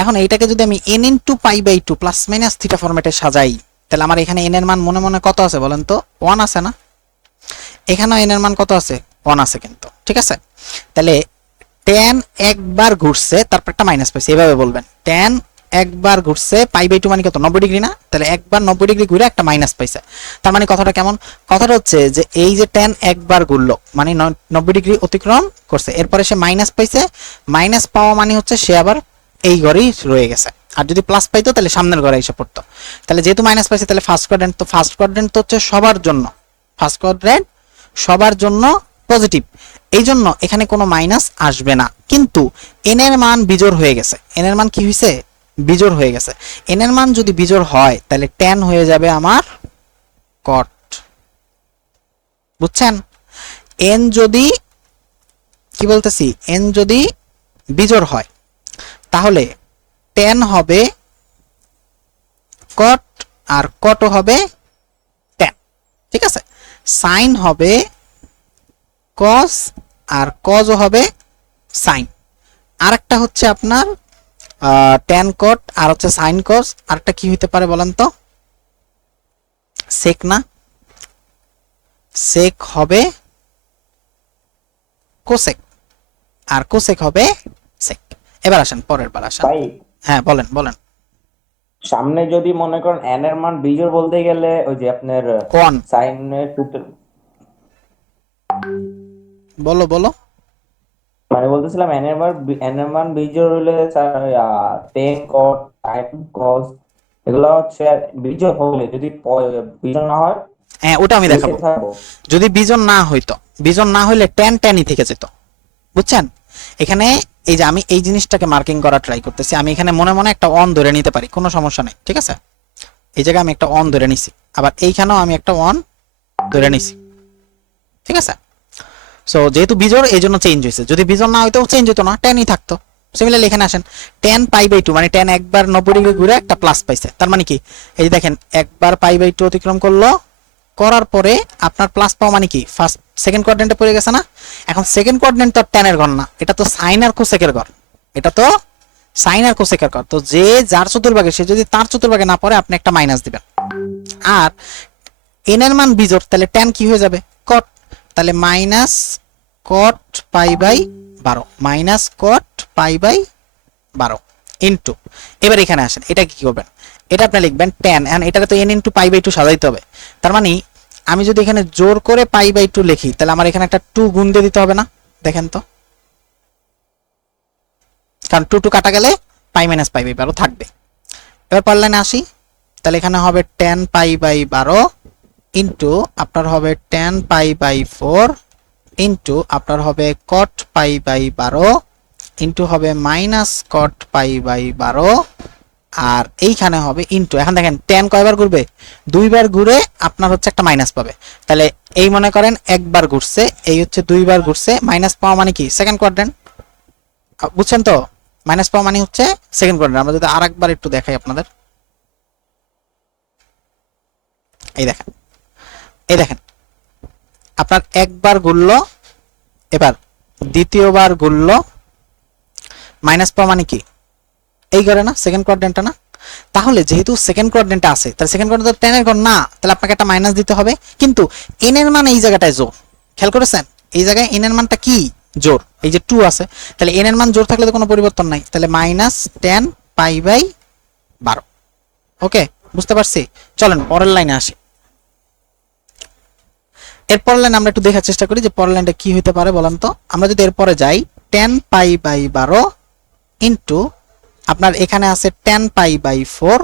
এখন এইটাকে যদি আমি n into pi by 2 plus minus theta ফরম্যাটে সাজাই, তাহলে আমার এখানে n এর মান মনে মনে কত আছে বলেন তো? 1 আছে না? এখানেও n এর মান কত আছে? 1 আছে কিন্তু। ঠিক আছে, তাহলে 10 একবার ঘুরছে তারপর একটা মাইনাস পাইছে, এভাবে বলবেন 10 একবার ঘুরছে পাই বাই 2 মানে কত? 90 ডিগ্রি না? তাহলে একবার 90 ডিগ্রি ঘুরে একটা মাইনাস পাইছে। তার মানে কথাটা কেমন? কথাটা হচ্ছে যে এই যে 10 একবার ঘুরলো মানে 90 ডিগ্রি অতিক্রম করছে, এরপরে সে মাইনাস পাইছে। মাইনাস পাওয়া মানে হচ্ছে সে আবার এই ঘরেই রয়ে গেছে। আর যদি প্লাস পাইতো তাহলে সামনের ঘরে এসে পড়তো। তাহলে যেহেতু মাইনাস পাইছে তাহলে ফার্স্ট কোয়াড্রেন্ট, তো ফার্স্ট কোয়াড্রেন্ট তো হচ্ছে সবার জন্য, ফার্স্ট কোয়াড্রেন্ট সবার জন্য পজিটিভ, এই জন্য এখানে কোনো মাইনাস আসবে না। কিন্তু এন এর মান বিজোড় হয়ে গেছে, এন এর মান কি হয়েছে, বিজোড় হয়ে গেছে। এন এর মান যদি বিজোড় হয় তাহলে ট্যান হয়ে যাবে আমার কট, বুঝছেন? এন যদি কি বলতেছি, এন যদি বিজোড় হয় তাহলে ট্যান হবে কট আর কটও হবে ট্যান, ঠিক আছে? সাইন হবে কস আর কজও হবে সাইন। আরেকটা হচ্ছে আপনার ট্যান কট আর হচ্ছে সাইন কস। আরেকটা কি হইতে পারে বলেন তো? সেক না, সেক হবে কোসেক আর কোসেক হবে সেক। এবার আসেন পরের বার আসেন। ভাই হ্যাঁ বলেন বলেন। সামনে যদি মনে করেন এন এর মান বিজোড় বলতে গেলে ওই যে আপনার কোন সাইনের সূত্র, বলো বলো। মানে বলতেছিলাম এন এর মান বিজোড় হলে টেন কট সাইন কস এগুলো হচ্ছে বিজোড় হলে, যদি বিজোড় না হয় হ্যাঁ ওটা আমি দেখাবো। লিখে থাকবো। যদি বিজন না হইতো, বিজন না হইলে ট্যান ট্যানই থেকে যেত, বুঝছেন? এখানে এই যে আমি এই জিনিসটাকে মার্কিং করা ট্রাই করতেছি, আমি এখানে মনে মনে একটা অন ধরে নিতে পারি, কোনো সমস্যা নেই, ঠিক আছে? এই জায়গায় আমি একটা অন ধরে নিছি, আবার এইখানেও আমি একটা অন ধরে নিছি, ঠিক আছে? সো যেহেতু বিজোড় এই জন্য চেঞ্জ হয়েছে, যদি বিজোড় না হইতো চেঞ্জ হতো না, ট্যানই থাকতো। সিমিলারলি এখানে আসেন, ট্যান পাই বাই টু মানে ট্যান একবার 90 ডিগ্রি ঘুরে একটা প্লাস পাইছে, তার মানে কি এই যে দেখেন একবার পাই বাই টু অতিক্রম করলো, করার পরে আপনার প্লাস পাওয়া মানে কি ফার্স্ট সেকেন্ড কোয়াড্রেন্টে পড়ে গেছে না? এখন সেকেন্ড কোয়াড্রেন্ট তো ট্যানের ঘর না, এটা তো সাইন আর কোসেকের ঘর, এটা তো সাইন আর কোসেকের ঘর। তো যে যার চতুর্ভাগে সে যদি তার চতুর্ভাগে না পড়ে আপনি একটা মাইনাস দিবেন। আর এন এর মান বিজোড় তাহলে ট্যান কি হয়ে যাবে, কট, তাহলে minus cot pi by 12, minus cot pi by 12 into, এবার এখানে আসেন, এটা কি করবেন, এটা আপনি লিখবেন ট্যান, এন্ড এটাকে তো এন ইনটু পাই বাই 2 সাজাইতে হবে। তার মানে আমি যদি এখানে জোর করে পাই বাই 2 লিখি তাহলে আমার এখানে একটা 2 গুণ দিয়ে দিতে হবে না? দেখেন তো, কারণ 2 2 কাটা গেলে পাই মাইনাস পাই বাই 12 থাকবে। এবার পরের লাইনে আসি, তাহলে এখানে হবে ট্যান পাই বাই 12 ইনটু আপনার হবে ট্যান পাই বাই 4 ইনটু আপনার হবে কট পাই বাই 12 ইনটু হবে মাইনাস কট পাই বাই 12 আর এইখানে হবে ইনটু। এখন দেখেন ট্যান কয়বার ঘুরবে, দুইবার ঘুরে আপনার হচ্ছে একটা মাইনাস পাবে, তাহলে এই মনে করেন একবার ঘুরছে, এই হচ্ছে দুইবার ঘুরছে, মাইনাস পাওয়া মানে কি সেকেন্ড কোয়াড্রেন্ট, বুঝছেন তো? মাইনাস পাওয়া মানে হচ্ছে সেকেন্ড কোয়াড্রেন্ট। আমরা যদি আরেকবার একটু দেখাই আপনাদের, এই দেখেন, এই দেখেন আপনার একবার ঘুরলো, এবার দ্বিতীয়বার ঘুরলো, মাইনাস পাওয়া মানে কি এই করে না, সেকেন্ড কোয়াড্রেন্টটা না? তাহলে যেহেতু সেকেন্ড কোয়াড্রেন্টটা আছে তাহলে সেকেন্ড কোয়াড্রেন্ট তো 10 এর ঘর না, তাহলে আপনাকে একটা মাইনাস দিতে হবে। কিন্তু n এর মান এই জায়গাটায় জোর, খেয়াল করেছেন? এই জায়গায় n এর মানটা কি জোর, এই যে 2 আছে, তাহলে n এর মান জোর থাকলে তো কোনো পরিবর্তন নাই, তাহলে মাইনাস 10 পাই বাই 12। ওকে, বুঝতে পারছি? চলেন পরের লাইনে আসি। এর পরের লাইন আমরা একটু দেখার চেষ্টা করি যে পরের লাইনটা কি হতে পারে বলেন তো। আমরা যদি এরপরে যাই 10 পাই বাই 12 ইনটু আপনার এখানে আছে 10 পাই বাই 4।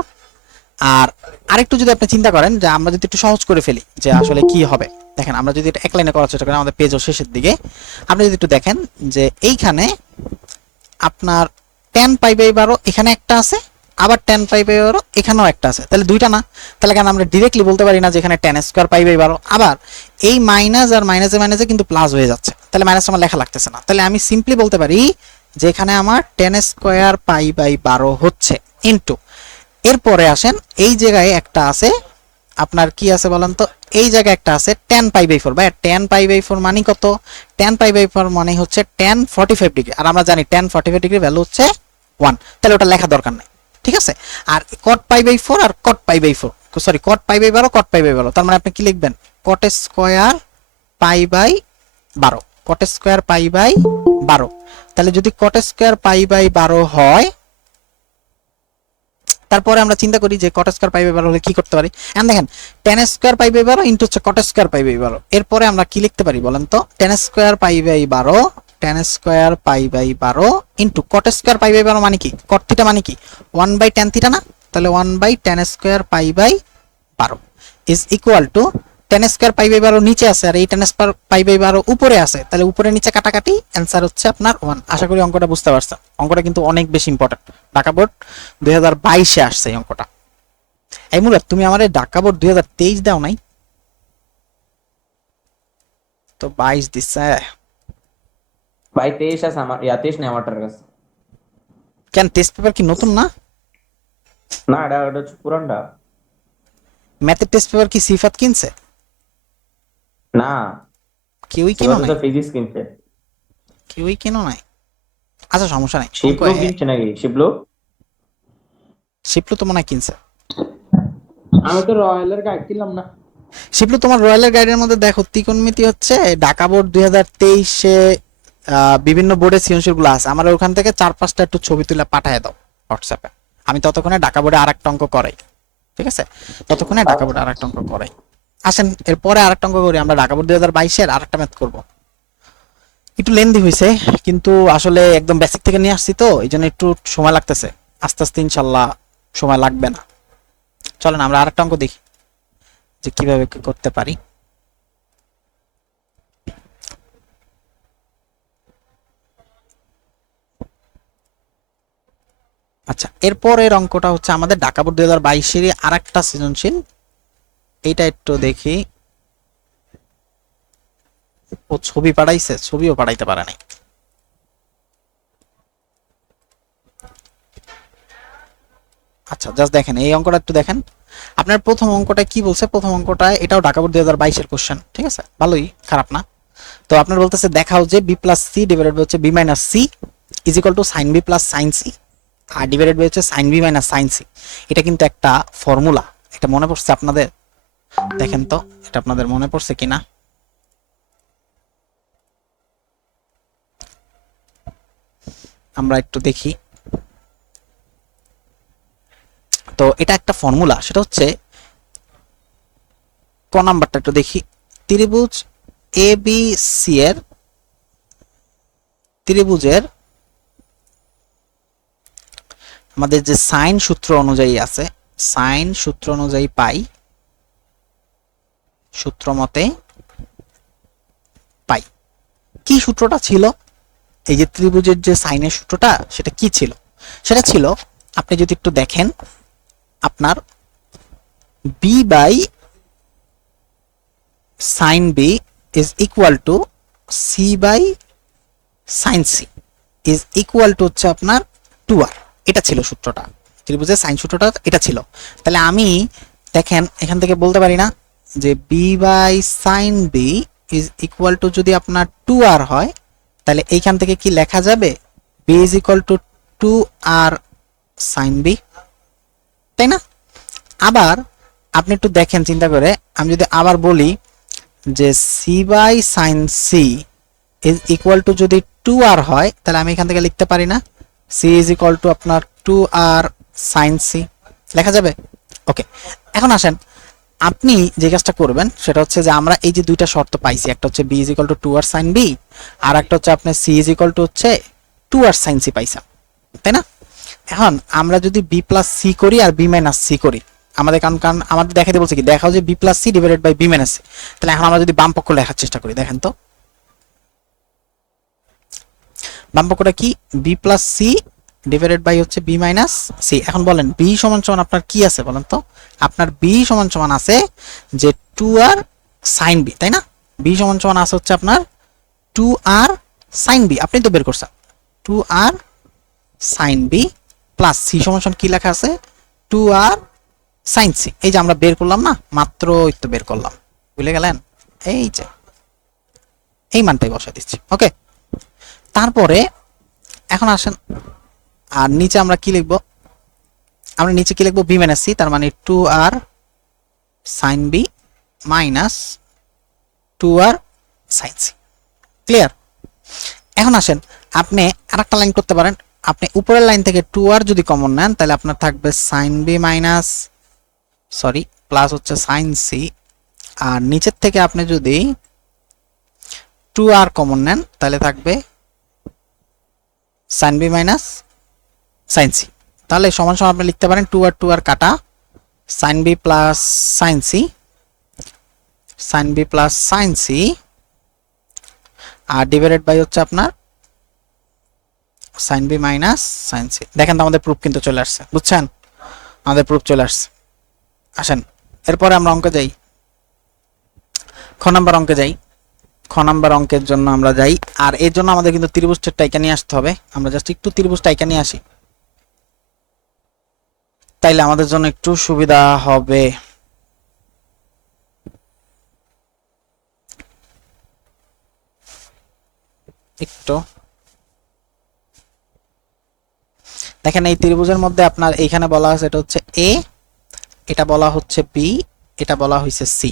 আর আরেকটু যদি আপনি চিন্তা করেন যে আমরা যদি একটু সহজ করে ফেলি যে আসলে কি হবে, দেখেন আমরা যদি এটা এক লাইনে করার চেষ্টা করি, আমাদের পেজও শেষের দিকে, আপনি যদি একটু দেখেন যে এইখানে আপনার 10 পাই বাই 12 এখানে একটা আছে, আবার 10 পাই বাই 12 এখানেও একটা আছে, তাহলে দুইটা না? তাহলে কেন আমরা ডিরেক্টলি বলতে পারি না যে এখানে 10 স্কয়ার পাই বাই 12, আবার এই মাইনাস আর মাইনাসে মাইনাসে কিন্তু প্লাস হয়ে যাচ্ছে, তাহলে মাইনাস আমার লেখা লাগতেছে না, তাহলে আমি সিম্পলি বলতে পারি যে এখানে আমার 10 স্কয়ার পাই বাই 12 হচ্ছে ইনটু, এরপরে আসেন এই জায়গায় একটা আছে আপনার কি আছে বলেন তো, এই জায়গায় একটা আছে tan পাই বাই 4, ভাই tan পাই বাই 4 মানে কত? tan পাই বাই 4 মানে হচ্ছে tan 45 ডিগ্রি, আর আমরা জানি tan 45 ডিগ্রি ভ্যালু হচ্ছে 1, তাহলে ওটা লেখা দরকার নাই, ঠিক আছে? আর cot পাই বাই 4 আর cot pi by 4, sorry cot pi by 12 cot pi by 12, তার মানে আপনি কি লিখবেন cot square pi by 12, cot square pi by 12। তাহলে যদি cot স্কয়ার পাই বাই 12 হয়, তারপরে আমরা চিন্তা করি যে cot স্কয়ার পাই বাই 12 হলে কি করতে পারি। এখন দেখেন tan square pi by 12 into হচ্ছে cot স্কয়ার পাই বাই 12, এরপরে আমরা কি লিখতে পারি বলেন তো, tan square pi by 12, tan square pi by 12 into cot square pi by 12 মানে কি, cot থিটা মানে কি 1 বাই tan থিটা না? তাহলে 1 by tan square pi by 12 is equal to tan square pi by 12 নিচে আছে আর এই টেন স্কোয়ার পাই বাই 12 উপরে আছে, তাহলে উপরে নিচে কাটাকাটি, অ্যান্সার হচ্ছে আপনার 1। আশা করি অঙ্কটা বুঝতে পারছেন। অঙ্কটা কিন্তু অনেক বেশি ইম্পর্টেন্ট, ঢাকা বোর্ড 2022-এ আসছে এই অঙ্কটা। এই মুরাদ, তুমি আমার ঢাকা বোর্ড 2023 দাও নাই তো, 22 দিচ্ছে। ভাই 23 আছে আমার, 23 নেই আমারটার কাছে। কেন, টেস্ট পেপার কি নতুন না? না, এটা হচ্ছে পুরানটা। ম্যাথের টেস্ট পেপার কি সিফাত কিনছে? না, কেউই কেন এবার নাই, তো ফিজিক্স কিনছে। কেউই কেন নাই। আচ্ছা সমস্যা নাই, অঙ্ক শিবলু কিনছে নাকি? শিবলু শিপলু তো মনে হয় কিনছে। আমি তো রয়্যালের গাইড কিনলাম না। শিপলু, তোমার রয়্যালের গাইডের মধ্যে দেখো ত্রিকোণমিতি হচ্ছে ঢাকা বোর্ড 2023-এ বিভিন্ন বোর্ডের সৃজনশীল গুলো আছে। আমার ওখান থেকে 4-5টা একটু ছবি তুলে পাঠিয়ে দাও হোয়াটসঅ্যাপে, আমি ততক্ষণে ঢাকা বোর্ডে আরেকটা অঙ্ক করাই। ঠিক আছে, ততক্ষণে ঢাকা বোর্ডে আরেকটা অঙ্ক করাই। আসেন এরপরে আরেকটা অঙ্ক করি আমরা, ঢাকা বোর্ড 2022-এর আরেকটা ম্যাথ করব। একটু লেন্দি হয়েছে, কিন্তু আসলে একদম বেসিক থেকে নিয়ে আসছি তো, এই জন্য একটু সময় লাগতেছে। আস্তে আস্তে ইনশাল্লাহ সময় লাগবে না। চলেন আমরা আরেকটা অঙ্ক দেখি যে কিভাবে কি করতে পারি। আচ্ছা, এরপরের অঙ্কটা হচ্ছে আমাদের ঢাকা বোর্ড 2022-এর আরেকটা সৃজনশীল। এইটা একটু দেখি। ও ছবি পাঠাইছে, ছবিও পাঠাইতে পারে নাই। আচ্ছা জাস্ট দেখেন এই অঙ্কটা একটু দেখেন। আপনার প্রথম অঙ্কটা কি বলছে? প্রথম অঙ্কটা এটাও ঢাকা বোর্ড 2022-এর কোশ্চেন, ঠিক আছে, ভালোই, খারাপ না। তো আপনার বলতেছে দেখাও যে B plus C divided by হচ্ছে B minus C is equal to sine B plus sine C আর ডিভাইডেড বাই হচ্ছে sine B minus sine C. এটা কিন্তু একটা ফর্মুলা, এটা মনে পড়ছে আপনাদের? দেখেন তো এটা আপনাদের মনে পড়ছে কিনা। আমরা একটু দেখি। তো এটা একটা ফর্মুলা, সেটা হচ্ছে ক নাম্বারটা একটু দেখি। ত্রিভুজ এ বি সি এর ত্রিভুজের আমাদের যে সাইন সূত্র অনুযায়ী আছে, সাইন সূত্র অনুযায়ী পাই, সূত্র মতে পাই। কি সূত্রটা ছিল? এই যে ত্রিভুজের যে সাইনের সূত্রটা, সেটা কি ছিল? সেটা ছিল, আপনি যদি একটু দেখেন, আপনার B by sine B is equal to C by sine C is equal to হচ্ছে আপনার 2r। এটা ছিল সূত্রটা, ত্রিভুজের সাইন সূত্রটা এটা ছিল। তাহলে আমি দেখেন এখান থেকে বলতে পারি না যে B by sine B is equal to, যদি আপনার 2r হয় তাহলে এইখান থেকে কি লেখা যাবে? B is equal to 2r sine B, তাই না? আবার আপনি একটু দেখেন চিন্তা করে, আমি যদি আবার বলি যে C by sine C is equal to যদি 2r হয়, তাহলে আমি এখান থেকে লিখতে পারি না সি ইজ ইকুয়াল টু আপনার 2r সাইন সি, লেখা যাবে? ওকে, এখন আসেন আপনি যে কাজটা করবেন সেটা হচ্ছে যে আমরা এই যে দুইটা শর্ত পাইছি, একটা হচ্ছে B is equal to 2r sine B আর একটা হচ্ছে আপনি সি ইজ ইকুয়াল টু হচ্ছে 2r সাইন সি পাইছেন, তাই না? এখন আমরা যদি বি প্লাস সি করি আর বি মাইনাস সি করি, আমাদের কারণ কারণ আমাদের দেখাতে বলছে কি, দেখাও যে B plus C divided by B minus C. তাহলে এখন আমরা যদি বাম পক্ষ লেখার চেষ্টা করি, দেখেন তো বাম পক্ষটা কি? B plus C divided by হচ্ছে বি মাইনাস সি। এখন বলেন বি সমান সমান আপনার কি আছে বলেন তো? আপনার বি সমান সমান আছে যে 2r সাইন বি, তাই না? বি সমান সমান আছে হচ্ছে আপনার 2r সাইন বি, আপনি তো বের করছেন 2r sine B plus C সমান সমান কি লেখা আছে? 2r sine C. এই যে আমরা বের করলাম না, মাত্র একটু বের করলাম, বুঝলে গেলেন? এই যে এই মানটাই বসাই দিচ্ছি। ওকে, তারপরে এখন আসেন আর নিচে আমরা কি লিখবো? আমরা নিচে কি লিখবো? বি মাইনাস সি, তার মানে 2r sine B minus 2r sine C. Clear? এখন আসেন আপনি আরেকটা লাইন করতে পারেন। আপনি উপরের লাইন থেকে 2r যদি কমন নেন তাহলে আপনার থাকবে সাইন বি মাইনাস প্লাস হচ্ছে সাইন সি, আর নিচের থেকে আপনি যদি 2r কমন নেন তাহলে থাকবে sine B minus sine C. তাহলে সমান সমান আপনি লিখতে পারেন 2r কাটা sine B plus sine C sine B plus sine C আর ডিভাইডেড বাই হচ্ছে আপনার sine B minus sine C. দেখেন তো আমাদের প্রুফ কিন্তু চলে আসছে, বুঝছেন? আমাদের প্রুফ চলে আসছে। আসেন এরপরে আমরা অঙ্কে যাই, খ নাম্বার অঙ্কে যাই। খ নাম্বার অঙ্কের জন্য আমরা যাই, আর এর জন্য আমাদের কিন্তু ত্রিভুজটা টাইকা নিয়ে আসতে হবে। আমরা জাস্ট একটু ত্রিভুজ টাইকা নিয়ে আসি, তাইলে আমাদের জন্য একটু সুবিধা হবে। একটু দেখেন এই ত্রিভুজের মধ্যে আপনার এইখানে বলা আছে এটা হচ্ছে এ, এটা বলা হচ্ছে বি, এটা বলা হচ্ছে সি।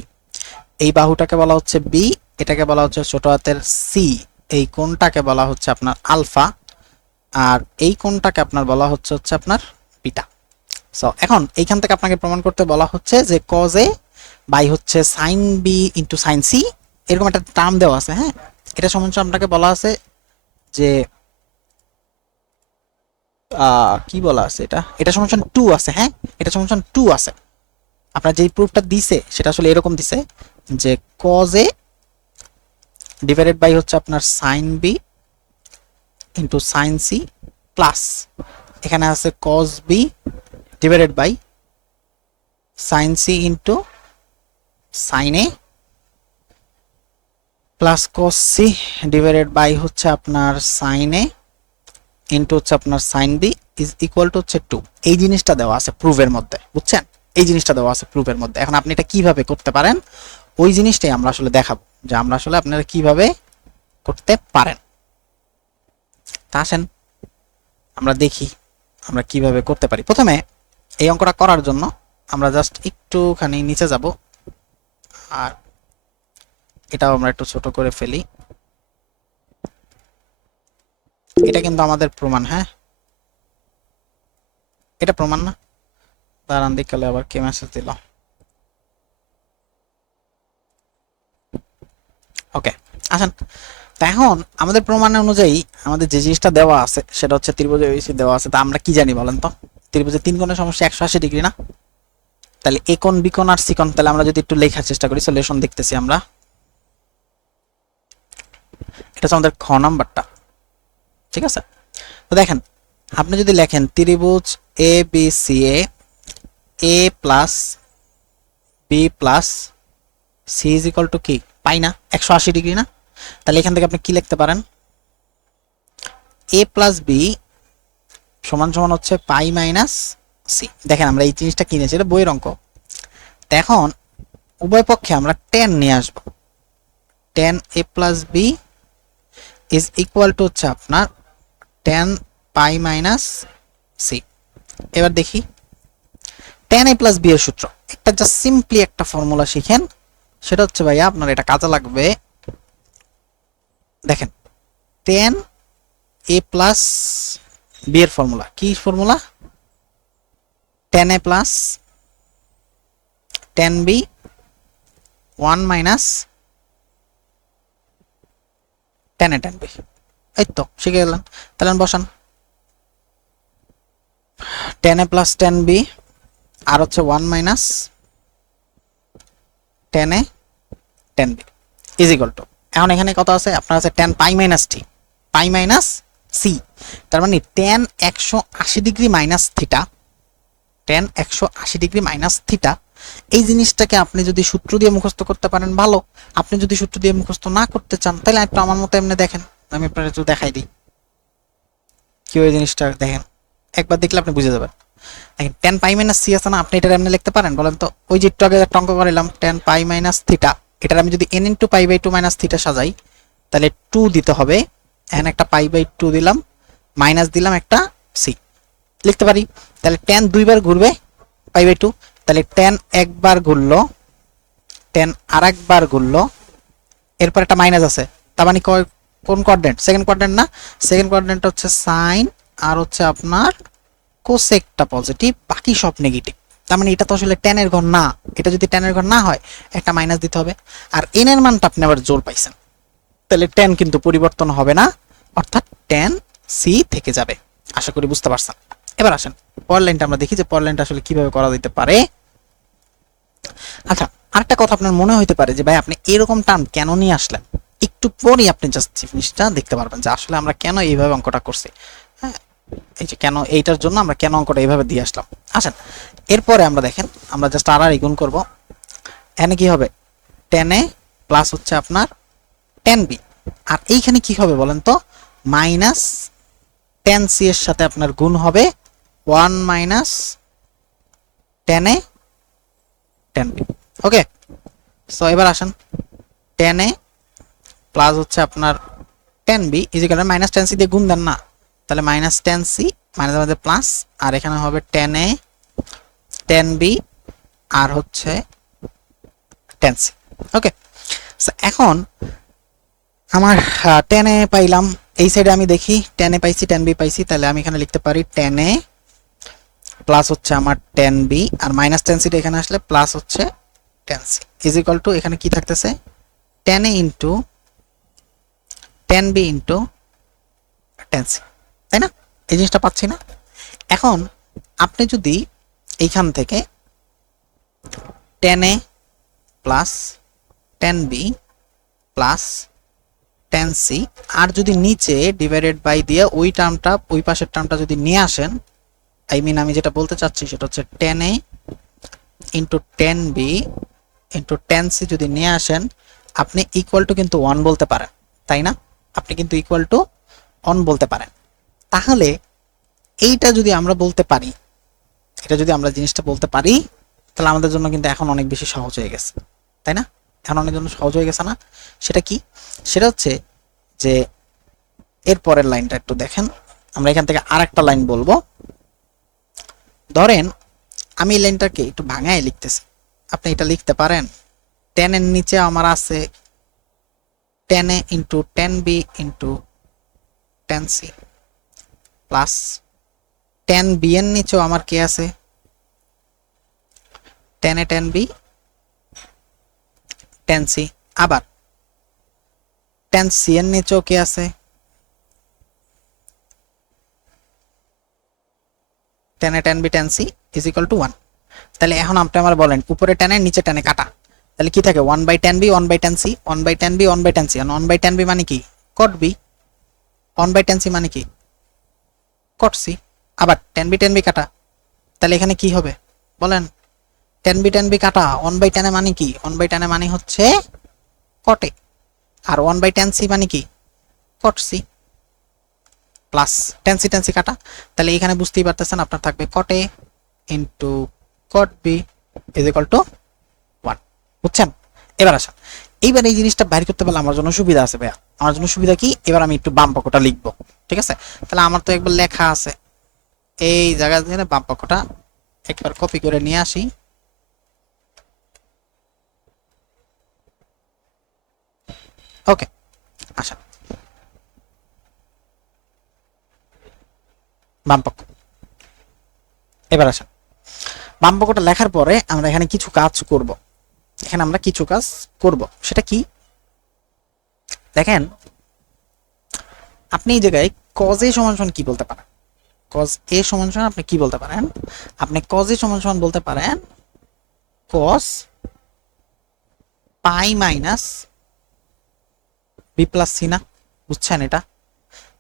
এই বাহুটাকে বলা হচ্ছে বি, এটাকে বলা হচ্ছে ছোট হাতের সি, এই কোণটাকে বলা হচ্ছে আপনার আলফা, আর এই কোণটাকে আপনার বলা হচ্ছে আপনার বিটা। সো এখন এইখান থেকে আপনাকে প্রমাণ করতে বলা হচ্ছে যে কজ এ বাই হচ্ছে sine B into sine C, এরকম একটা টার্ম দেওয়া আছে। হ্যাঁ, এটা সম্বন্ধে আপনাকে বলা আছে যে কি বলা আছে, এটা এটা সমান 2 আছে। হ্যাঁ, এটা সমান 2 আছে। আপনার যেই প্রুফটা দিছে সেটা আসলে এরকম দিছে যে cos a ডিভাইডেড বাই হচ্ছে আপনার sin b into sin c plus এখানে আছে cos b divided by sin c into sin a plus cos c divided by হচ্ছে আপনার sin a ইনটু হচ্ছে আপনার sin b is equal to হচ্ছে 2। এই জিনিসটা দেওয়া আছে প্রুফের মধ্যে, বুঝছেন? এই জিনিসটা দেওয়া আছে প্রুফের মধ্যে। এখন আপনি এটা কিভাবে করতে পারেন ওই জিনিসটাই আমরা আসলে দেখাবো, যে আমরা আসলে আপনারা কিভাবে করতে পারেন। তা আসেন আমরা দেখি আমরা কিভাবে করতে পারি। প্রথমে এই অঙ্কটা করার জন্য আমরা জাস্ট একটুখানি নিচে যাব, আর এটাও আমরা একটু ছোট করে ফেলি। এটা কিন্তু আমাদের প্রমাণ। হ্যাঁ, এটা প্রমাণ না? দাঁড়ান দিকালে আবার কে মেসেজ দিল। ওকে, আসেন। তো এখন আমাদের প্রমাণ অনুযায়ী আমাদের যে জিনিসটা দেওয়া আছে সেটা হচ্ছে ত্রিভুজের ABC দেওয়া আছে। তা আমরা কি জানি বলেন তো? ত্রিভুজের তিন কোণের সমষ্টি 180 ডিগ্রি না? তাহলে এ কোণ, বি কোণ আর সি কোণ, তাহলে আমরা যদি একটু লেখার চেষ্টা করি, সলিউশন দেখতেছি আমরা। এটা হচ্ছে আমাদের খ নাম্বারটা, ঠিক আছে? তো দেখেন আপনি যদি লেখেন ত্রিভুজ A B C A plus B plus C is equal to কি পাই না 180 ডিগ্রি না? তাহলে এখান থেকে আপনি কি লিখতে পারেন? এ প্লাস বি সমান সমান হচ্ছে পাই মাইনাস সি। দেখেন আমরা এই জিনিসটা কিনেছি, এটা বইয়ের অঙ্ক। এখন উভয় পক্ষে আমরা tan নিয়ে আসবো। tan a plus B is equal to হচ্ছে আপনার tan পাই মাইনাস সি। এবার দেখি tan a প্লাস বি এর সূত্র, একটা জাস্ট সিম্পলি একটা ফর্মুলা শিখেন, সেটা হচ্ছে ভাইয়া আপনার এটা কাজে লাগবে। দেখেন tan a প্লাস বি এর ফর্মুলা কি? Formula tan a plus tan b 1 minus tan a tan b। এই তো শিখে গেলাম। তাহলে বসান tan a plus tan b আর হচ্ছে 1 minus tan a tan b is equal two, এখন এখানে কত আছে আপনার? আছে tan পাই মাইনাস টি, পাই মাইনাস সি। তার মানে tan 180 degree minus theta, tan 180 degree minus theta. এই জিনিসটাকে আপনি যদি সূত্র দিয়ে মুখস্থ করতে পারেন ভালো, আপনি যদি সূত্র দিয়ে মুখস্থ না করতে চান তাহলে একটু আমার মতো এমনি দেখেন, আমি আপনার একটু দেখাই দিই কি ওই জিনিসটা। দেখেন একবার দেখলে আপনি বুঝে যাবেন। দেখেন tan পাই মাইনাস সি আছে না, আপনি এটা এমনি লিখতে পারেন বলেন তো? ওই যে একটু আগে একটা অঙ্ক করাইলাম tan পাই মাইনাস থিটা, এটার আমি যদি n into pi by 2 minus theta সাজাই তাহলে 2 দিতে হবে, এখানে একটা পাই বাই 2 দিলাম, মাইনাস দিলাম একটা সি, লিখতে পারি। তাহলে tan দুইবার ঘুরবে পাই বাই 2, তাহলে tan একবার ঘুরলো, tan আরেকবার ঘুরলো, এরপর একটা মাইনাস আছে, তার মানে কোন কোয়াড্রেন্ট? সেকেন্ড কোয়াড্রেন্ট না? সেকেন্ড কোয়াড্রেন্ট হচ্ছে সাইন আর হচ্ছে আপনার কোসেকটা পজিটিভ, বাকি সব নেগেটিভ। তার মানে এটা তো আসলে tan এর ঘর না। এটা যদি tan এর ঘর না হয় একটা মাইনাস দিতে হবে। আর n এর মানটা আপনি আবার জোর পাইছেন, তাহলে tan কিন্তু পরিবর্তন হবে না, অর্থাৎ tan c থেকে যাবে। আশা করি বুঝতে পারছেন। এবার আসেন পরের লাইনটা আমরা দেখি যে পরের লাইনটা আসলে কিভাবে করা যেতে পারে। আচ্ছা আরেকটা কথা আপনার মনে হইতে পারে যে ভাই আপনি এরকম টার্ম কেন নিয়ে আসলেন, একটু পরেই আপনি জাস্ট জিনিসটা দেখতে পারবেন যে আসলে আমরা কেন এইভাবে অঙ্কটা করছি। হ্যাঁ, এই যে কেন এইটার জন্য আমরা কেন অঙ্কটা এইভাবে দিয়ে আসলাম। আসেন এরপরে আমরা দেখেন, আমরা জাস্ট আর গুণ করবো। এখানে কি হবে, 10a প্লাস হচ্ছে আপনার 10b, আর এইখানে কি হবে বলেন তো, মাইনাস 10c এর সাথে আপনার গুণ হবে 1 মাইনাস 10a 10b। ওকে, সো এবার আসেন 10a প্লাস হচ্ছে আপনার 10b ইজিক্যাল মাইনাস 10c দিয়ে গুণ দেন না, তাহলে মাইনাস 10c মাইনাস আমাদের প্লাস, আর এখানে হবে 10a 10b আর হচ্ছে 10c। ওকে, এখন আমার 10a পাইলাম, এই সাইডে আমি দেখি 10a পাইছি 10b পাইছি, তাহলে আমি এখানে লিখতে পারি 10a প্লাস হচ্ছে আমার 10b আর মাইনাস 10c এখানে আসলে প্লাস হচ্ছে 10c ইজ ইকুয়াল টু এখানে কি থাকতেছে 10a into 10b into 10c, তাই না? এই জিনিসটা পাচ্ছি না। এখন আপনি যদি এইখান থেকে 10a plus 10b plus 10c আর যদি নিচে ডিভাইডেড বাই দিয়ে ওই টার্মটা ওই পাশের টার্মটা যদি নিয়ে আসেন, আই মিন আমি যেটা বলতে চাচ্ছি সেটা হচ্ছে 10a into 10b into 10c যদি নিয়ে আসেন, আপনি ইকুয়াল টু কিন্তু 1 বলতে পারেন, তাই না? আপনি কিন্তু ইকুয়াল টু 1 বলতে পারেন। তাহলে এইটা যদি আমরা বলতে পারি, এটা যদি আমরা জিনিসটা বলতে পারি, তাহলে আমাদের জন্য কিন্তু এখন অনেক বেশি সহজ হয়ে গেছে, তাই না? এখন অনেক জন্য সহজ হয়ে গেছে না? সেটা কি? সেটা হচ্ছে যে এর পরের লাইনটা একটু দেখেন, আমরা এখান থেকে আরেকটা লাইন বলবো। ধরেন আমি এই লাইনটাকে একটু ভাঙায় লিখতেছি, আপনি এটা লিখতে পারেন 10 এর নিচে আমার আছে 10a into 10b into 10c plus 10b এর নিচেও আমার কি আছে 10a 10b 10c, আবার 10c এর নিচেও কি আছে 10a 10b 10c is equal two 1। তাহলে এখন আপনি আমার বলেন উপরে 10 এর নিচে 10 এ কাটা, তাহলে কি থাকে 1 by 10b 1 by 10c 1 by 10b 1 by 10c, আর 1 বাই 10b মানে কি cot b, 1 বাই 10c মানে কি cot c, আবার 10b 10b কাটা, তাহলে এখানে কি হবে বলেন 10b 10b কাটা 1 বাই 10 এ মানে কি 1 বাই 10 এ মানে হচ্ছে cot a, R 1 by 10c মানে কি cot c plus 10c 10c কাটা, তাহলে এখানে বুঝতেই পারতেছেন আপনার থাকবে cot a into cot b is equal two 1। বুঝছেন? এবার আসা, এইবার এই জিনিসটা বাইর করতে পারলে আমার জন্য সুবিধা আছে ভাইয়া। আমার জন্য সুবিধা কি, এবার আমি একটু বাম পক্ষটা লিখবো, ঠিক আছে? তাহলে আমার তো একবার লেখা আছে, এই জায়গা থেকে বাম পক্ষটা একবার কপি করে নিয়ে আসি। ওকে, আসা বাম পক্ষ, এবার আসা বাম পক্ষটা লেখার পরে আমরা এখানে কিছু কাজ করব, এখানে আমরা কিছু কাজ করব, সেটা কি দেখেন, আপনি এই জায়গায় cos a সমান সমান কি বলতে পারেন, cos a সমান সমান আপনি কি বলতে পারেন, আপনি cos a সমান সমান বলতে পারেন cos পাই মাইনাস b প্লাস c না? বুঝছেন এটা?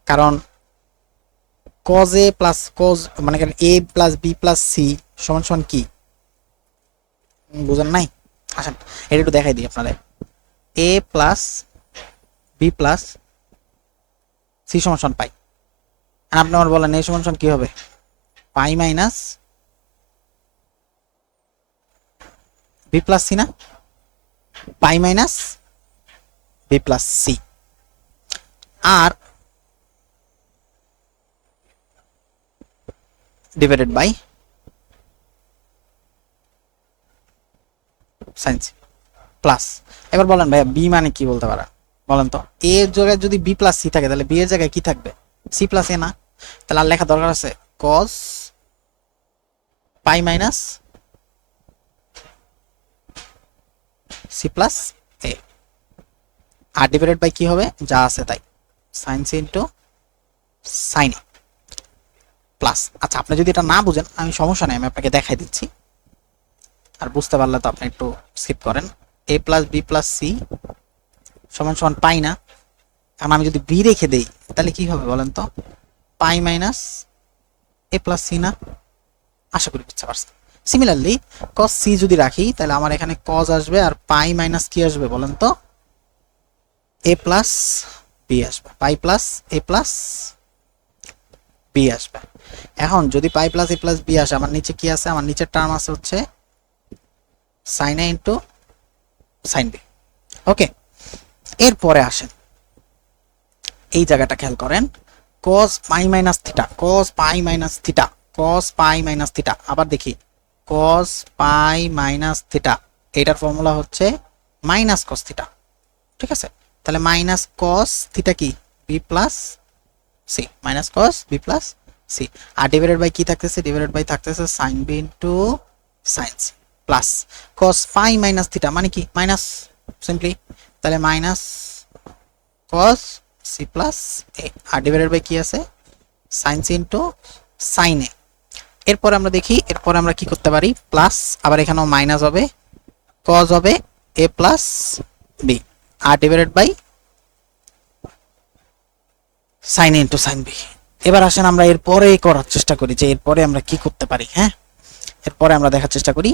কারণ cos a প্লাস cos মানে a plus b plus c সমান সমান কি বুঝেন নাই? আসেন এটা একটু দেখাই দিই আপনাদের, a plus b plus c সমান সমান পাই, আর আপনি আমার বলেন a সমান সমান কি হবে pi minus b plus c না? Pi minus b plus c, আর divided by sine c plus. এবার বলেন ভাইয়া b মানে কি বলতে পারেন বলেন তো? a এর জায়গায় যদি b প্লাস c থাকে তাহলে b এর জায়গায় কি থাকবে c প্লাস a না? তাহলে আর লেখা দরকার আছে cos pi minus c plus a, আর ডিভাইডেড বাই কি হবে যা আছে তাই sine c into sine a plus. আচ্ছা আপনি যদি এটা না বুঝেন আমি সমস্যা নেই, আমি আপনাকে দেখাই দিচ্ছি। আর বুঝতে পারলে তো আপনি একটু স্কিপ করেন। a plus B plus C সমান সমান পাই না। এখন আমি যদি বি রেখে দেই তাহলে কি হবে বলেন তো? পাই মাইনাস এ প্লাস সি না? আশা করি বুঝতে পারছেন। সিমিলারলি কস সি যদি রাখি তাহলে আমার এখানে কজ আসবে, আর পাই মাইনাস কি আসবে বলেন তো? এ প্লাস বি আসবে, পাই প্লাস এ প্লাস বি আসবে। এখন যদি পাই প্লাস এ প্লাস বি আসে, আমার নিচে কি আছে? আমার নিচের টার্ম আছে হচ্ছে sine A into sine B. Okay, এরপরে আসেন এই জায়গাটা খেয়াল করেন, cos পাই মাইনাস থিটা, cos পাই মাইনাস থিটা, cos পাই মাইনাস থিটা। আবার দেখি cos পাই মাইনাস থিটা, এটার ফর্মুলা হচ্ছে মাইনাস cos থিটা। ঠিক আছে, তাহলে মাইনাস cos থিটা কি? B plus C, minus cos B plus C. আর ডিভাইডেড বাই কি থাকতেছে? ডিভাইডেড বাই থাকতেছে sine B into sine C plus cos পাই মাইনাস থিটা মানে কি? Minus, simply. তাহলে minus cos C plus A, আর divided by কি আছে? Sine C into sine A. এরপর আমরা দেখি, এরপর আমরা কি করতে পারি? প্লাস, আবার এখানেও মাইনাস হবে, cos হবে এ প্লাস বি, আর divided by sine A into sine B. এবার আসেন আমরা এরপরে করার চেষ্টা করি যে এরপরে আমরা কি করতে পারি। হ্যাঁ, এরপরে আমরা দেখার চেষ্টা করি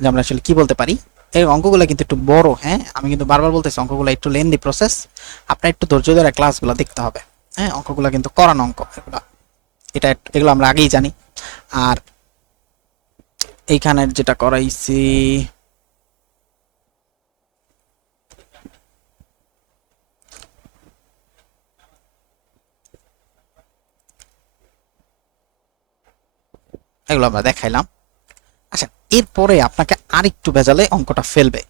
যে আমরা আসলে কি বলতে পারি। এই অঙ্কগুলো কিন্তু একটু বড়, হ্যাঁ আমি কিন্তু বারবার বলতেছি অঙ্কগুলো একটু লেন্দি প্রসেস, আপনার একটু ধৈর্য ধরে ক্লাসগুলো দেখতে হবে। হ্যাঁ, অঙ্কগুলো কিন্তু করানো অঙ্ক এগুলো, এগুলো আমরা আগেই জানি। আর এইখানের যেটা করাইছি, এগুলো আমরা দেখাইলাম। আচ্ছা, এরপরে আপনাকে আরেকটু ভেজালে অঙ্কটা ফেলবে,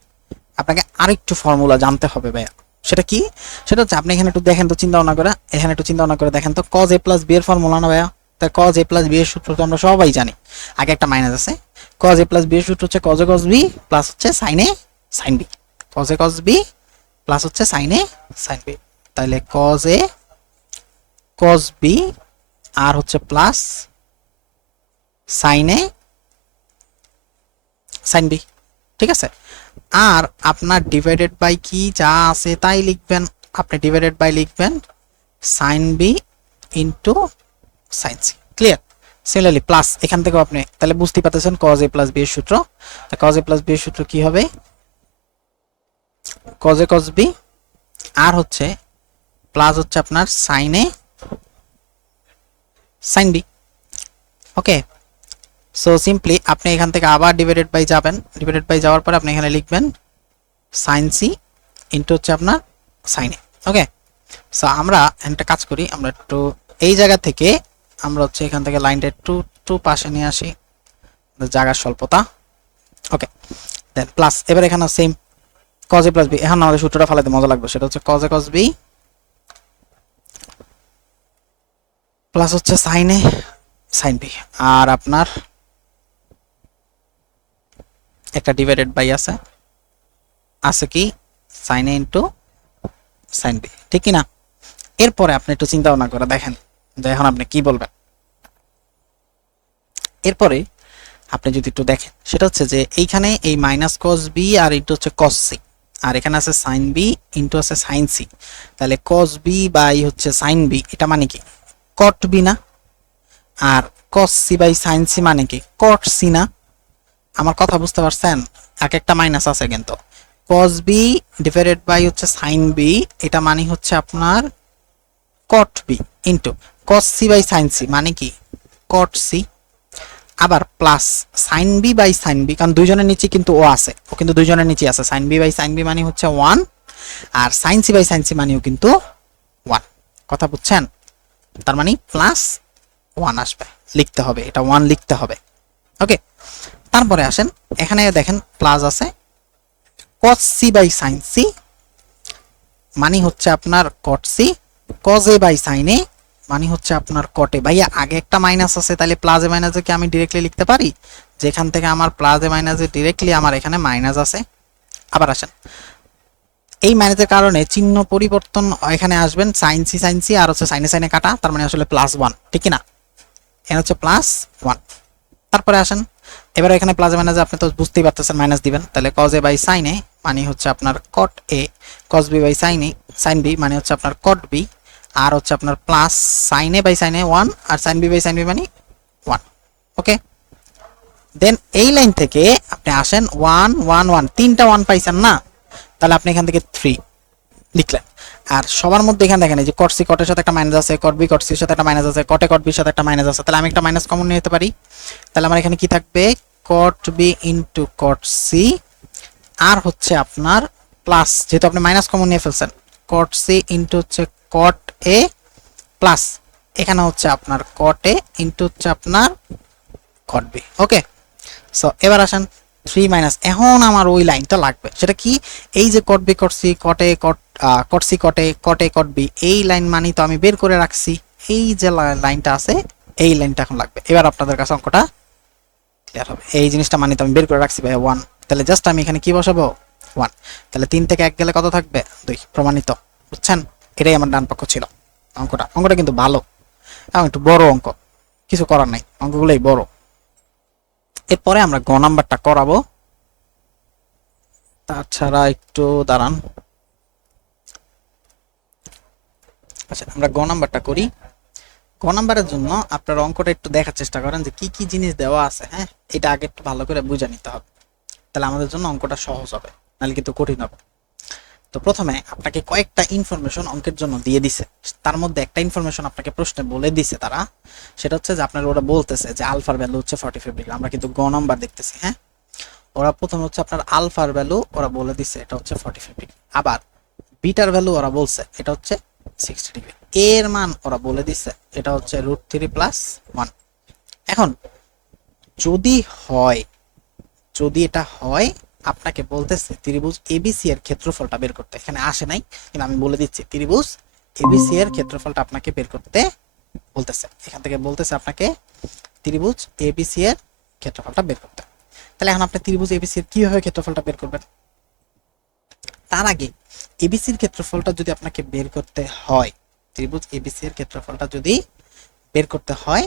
আপনাকে আরেকটু ফর্মুলা জানতে হবে ভাইয়া। সেটা কি? সেটা হচ্ছে আপনি এখানে একটু দেখেন তো, চিন্তা ভাবনা করে, এখানে একটু চিন্তা ভাবনা করে দেখেন তো, cos a প্লাস বি এর ফর্মুলা না ভাইয়া? তাই cos a প্লাস বি এর সূত্র তো আমরা সবাই জানি, আগে একটা মাইনাস আছে। cos a প্লাস বি এর সূত্র হচ্ছে cos a cos b plus হচ্ছে sin a sin b, cos a cos b plus হচ্ছে sin a sin b। তাহলে cos a cos b আর হচ্ছে plus sin a sin b। ঠিক আছে, আর আপনার ডিভাইডেড বাই কি যা আছে তাই লিখবেন, আপনি ডিভাইডেড বাই লিখবেন sine B into sine C. Clear? Similarly plus এখান থেকেও আপনি তাহলে বুঝতে পারতেছেন cos a প্লাস বি এর সূত্র। cos a প্লাস বি এর সূত্র কি হবে? cos a cos b আর হচ্ছে প্লাস হচ্ছে আপনার sine a sine B. Okay, so simply আপনি এখান থেকে আবার ডিভাইডেড বাই যাবেন, ডিভাইডেড বাই যাওয়ার পর আপনি এখানে লিখবেন সাইন সি ইন্টু হচ্ছে আপনার সাইন এ। ওকে, সো আমরা একটা কাজ করি, আমরা একটু এই জায়গা থেকে আমরা হচ্ছে এখান থেকে লাইনটা একটু একটু পাশে নিয়ে আসি, জায়গার স্বল্পতা। ওকে, দেন প্লাস, এবার এখানে same cos a plus B, এখন আমাদের সূত্রটা ফেলাতে মজা লাগবে, সেটা হচ্ছে cos a cos b plus হচ্ছে সাইন এ সাইন বি, আর আপনার একটা ডিভাইডেড বাই আছে, আছে কি sine A into sine B, ঠিক কি না? এরপরে আপনি একটু চিন্তা ভাবনা করে দেখেন যে এখন আপনি কি বলবেন। এরপরে আপনি যদি একটু দেখেন, সেটা হচ্ছে যে এইখানে এই মাইনাস cos b আর ইন্টু হচ্ছে cos c, আর এখানে আছে সাইন বি ইন্টু আছে সাইন সি। তাহলে cos b বাই হচ্ছে সাইন বি, এটা মানে কি? cot b না? আর cos c by sine C মানে কি? cot c না? আমার কথা বুঝতে পারছেন? এক একটা মাইনাস আছে কিন্তু। cos b ডিভাইডেড বাই হচ্ছে সাইন বি, এটা মানে হচ্ছে আপনার cot b into cos c by sine C মানে কি? cot c। আবার plus sine B by sine B, কারণ দুইজনের নিচে কিন্তু ও আছে, ও কিন্তু দুইজনের নিচে আছে, sine B by sine B মানে হচ্ছে 1, আর sine C by sine C মানেও কিন্তু 1। কথা বুঝছেন? তার মানে প্লাস 1 আসবে, লিখতে হবে, এটা 1 লিখতে হবে। ওকে, তারপরে আসেন এখানে দেখেন প্লাস আছে cos c by sin c মানে হচ্ছে আপনার cot c, cos a by sin a মানে হচ্ছে আপনার cot a। ভাইয়া আগে একটা মাইনাস আছে, তাহলে প্লাস এ মাইনাসে কি আমি ডিরেক্টলি লিখতে পারি? যেখান থেকে আমার প্লাস এ মাইনাসে ডিরেক্টলি আমার এখানে মাইনাস আছে। আবার আসেন এই মাইনাসের কারণে চিহ্ন পরিবর্তন, এখানে আসবেন sin c আর হচ্ছে sin কাটা, তার মানে আসলে +1, ঠিক কি না? এখানে হচ্ছে +1। তারপরে আসেন এবার এখানে প্লাস মাইনাস আপনি তো বুঝতেই পারতেছেন, মাইনাস দিবেন। তাহলে cos a by sin a মানে হচ্ছে আপনার cot a, cos b by sin b মানে হচ্ছে আপনার cot b, আর হচ্ছে আপনার plus sin a by sin a 1 আর sin b by sin b মানে 1। ওকে, দেন এই লাইন থেকে আপনি আসেন 1 1 1, তিনটা 1 পাইছেন না, তাহলে আপনি এখান থেকে 3 লিখলেন। আর সবার মধ্যে এখানে দেখেন এই যে cot c cot এর সাথে একটা মাইনাস আছে, cot b cot c এর সাথে একটা মাইনাস আছে, cot a cot b এর সাথে একটা মাইনাস আছে, তাহলে আমি একটা মাইনাস কমন নিয়ে যেতে পারি। তাহলে আমার এখানে কি থাকবে, cot b into cot c, আর হচ্ছে আপনার প্লাস, যেহেতু আপনি মাইনাস কমন নিয়ে ফেলছেন, cot c ইনটু হচ্ছে cot a প্লাস এখানে হচ্ছে আপনার cot a ইনটু হচ্ছে আপনার cot b। ওকে, সো এবার আসেন 3 মাইনাস, এখন আমার ওই লাইনটা লাগবে, সেটা কি, এই যে cot b cot c cot a cot c cot a cot a cot b, এই লাইন মানে তো আমি বের করে রাখছি, এই যে লাইনটা আছে এই লাইনটা এখন লাগবে। এবার আপনাদের কাছে অঙ্কটা ক্লিয়ার হবে, এই জিনিসটা মানে তো আমি বের করে রাখছি ভাই 1, তাহলে জাস্ট আমি এখানে কি বসাবো 1, তাহলে 3 থেকে 1 গেলে কত থাকবে 2, প্রমাণিত। বুঝছেন, এটাই আমার ডান পক্ষ ছিল। অঙ্কটা কিন্তু ভালো এবং একটু বড় অঙ্ক, কিছু করার নাই, অঙ্কগুলোই বড়। এরপরে আমরা গ নাম্বারটা করাবো, তাছাড়া একটু দাঁড়ান। আচ্ছা, আমরা গ নাম্বারটা করি। গ নাম্বারের জন্য আপনার অঙ্কটা একটু দেখার চেষ্টা করেন যে কি কি জিনিস দেওয়া আছে। হ্যাঁ, এটা আগে একটু ভালো করে বুঝে নিতে হবে, তাহলে আমাদের জন্য অঙ্কটা সহজ হবে, নাহলে কিন্তু কঠিন হবে। তো প্রথমে আপনাকে কয়েকটা ইনফরমেশন অঙ্কের জন্য দিয়ে দিছে, তার মধ্যে একটা ইনফরমেশন আপনাকে প্রশ্নে বলে দিছে তারা, সেটা হচ্ছে যে আপনার ওরা বলতেছে যে আলফার ভ্যালু হচ্ছে 45 ডিগ্রি। আমরা কিন্তু গ নাম্বার দেখতেছি। হ্যাঁ, ওরা প্রথমে হচ্ছে আপনার আলফার ভ্যালু ওরা বলে দিছে এটা হচ্ছে 45 ডিগ্রি, আবার বিটার ভ্যালু ওরা বলছে এটা হচ্ছে 60 ডিগ্রি, এর মান ওরা বলে দিছে এটা হচ্ছে √3 + 1। এখন যদি হয়, যদি এটা হয়, আপনাকে বলতেছে ত্রিভুজ এবিসি এর ক্ষেত্রফলটা বের করতে। এখানে আসে নাই কিন্তু আমি বলে দিচ্ছি, ত্রিভুজ এবিসি এর ক্ষেত্রফলটা আপনাকে বের করতে বলতেছে। এখান থেকে বলতেছে আপনাকে ত্রিভুজ এবিসি এর ক্ষেত্রফলটা বের করতে। তাহলে এখন আপনি ত্রিভুজ এবিসি এর কিভাবে ক্ষেত্রফলটা বের করবেন? তার আগে এবিসি এর ক্ষেত্রফলটা যদি আপনাকে বের করতে হয়, ত্রিভুজ এবিসি এর ক্ষেত্রফলটা যদি বের করতে হয়,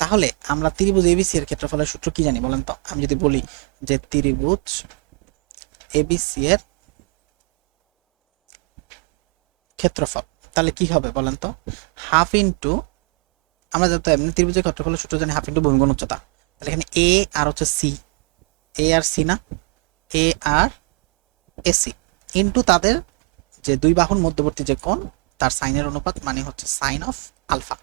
তাহলে আমরা ত্রিভুজ এবিসি এর ক্ষেত্রফলের সূত্র কি জানি বলেন তো? আমি যদি বলি যে ত্রিভুজ এবিসি এর ক্ষেত্রফল, তাহলে কি হবে বলেন তো? হাফ ইনটু, আমরা যত এমনি ত্রিভুজের ক্ষেত্রফলের সূত্র জানি হাফ ইনটু ভূমিকোণ উচ্চতা। তাহলে এখানে এ আর হচ্ছে সি, এ আর সি না, এ আর এসি ইনটু তাদের যে দুই বাহুর মধ্যবর্তী যে কোণ তার সাইনের অনুপাত, মানে হচ্ছে sine of alpha,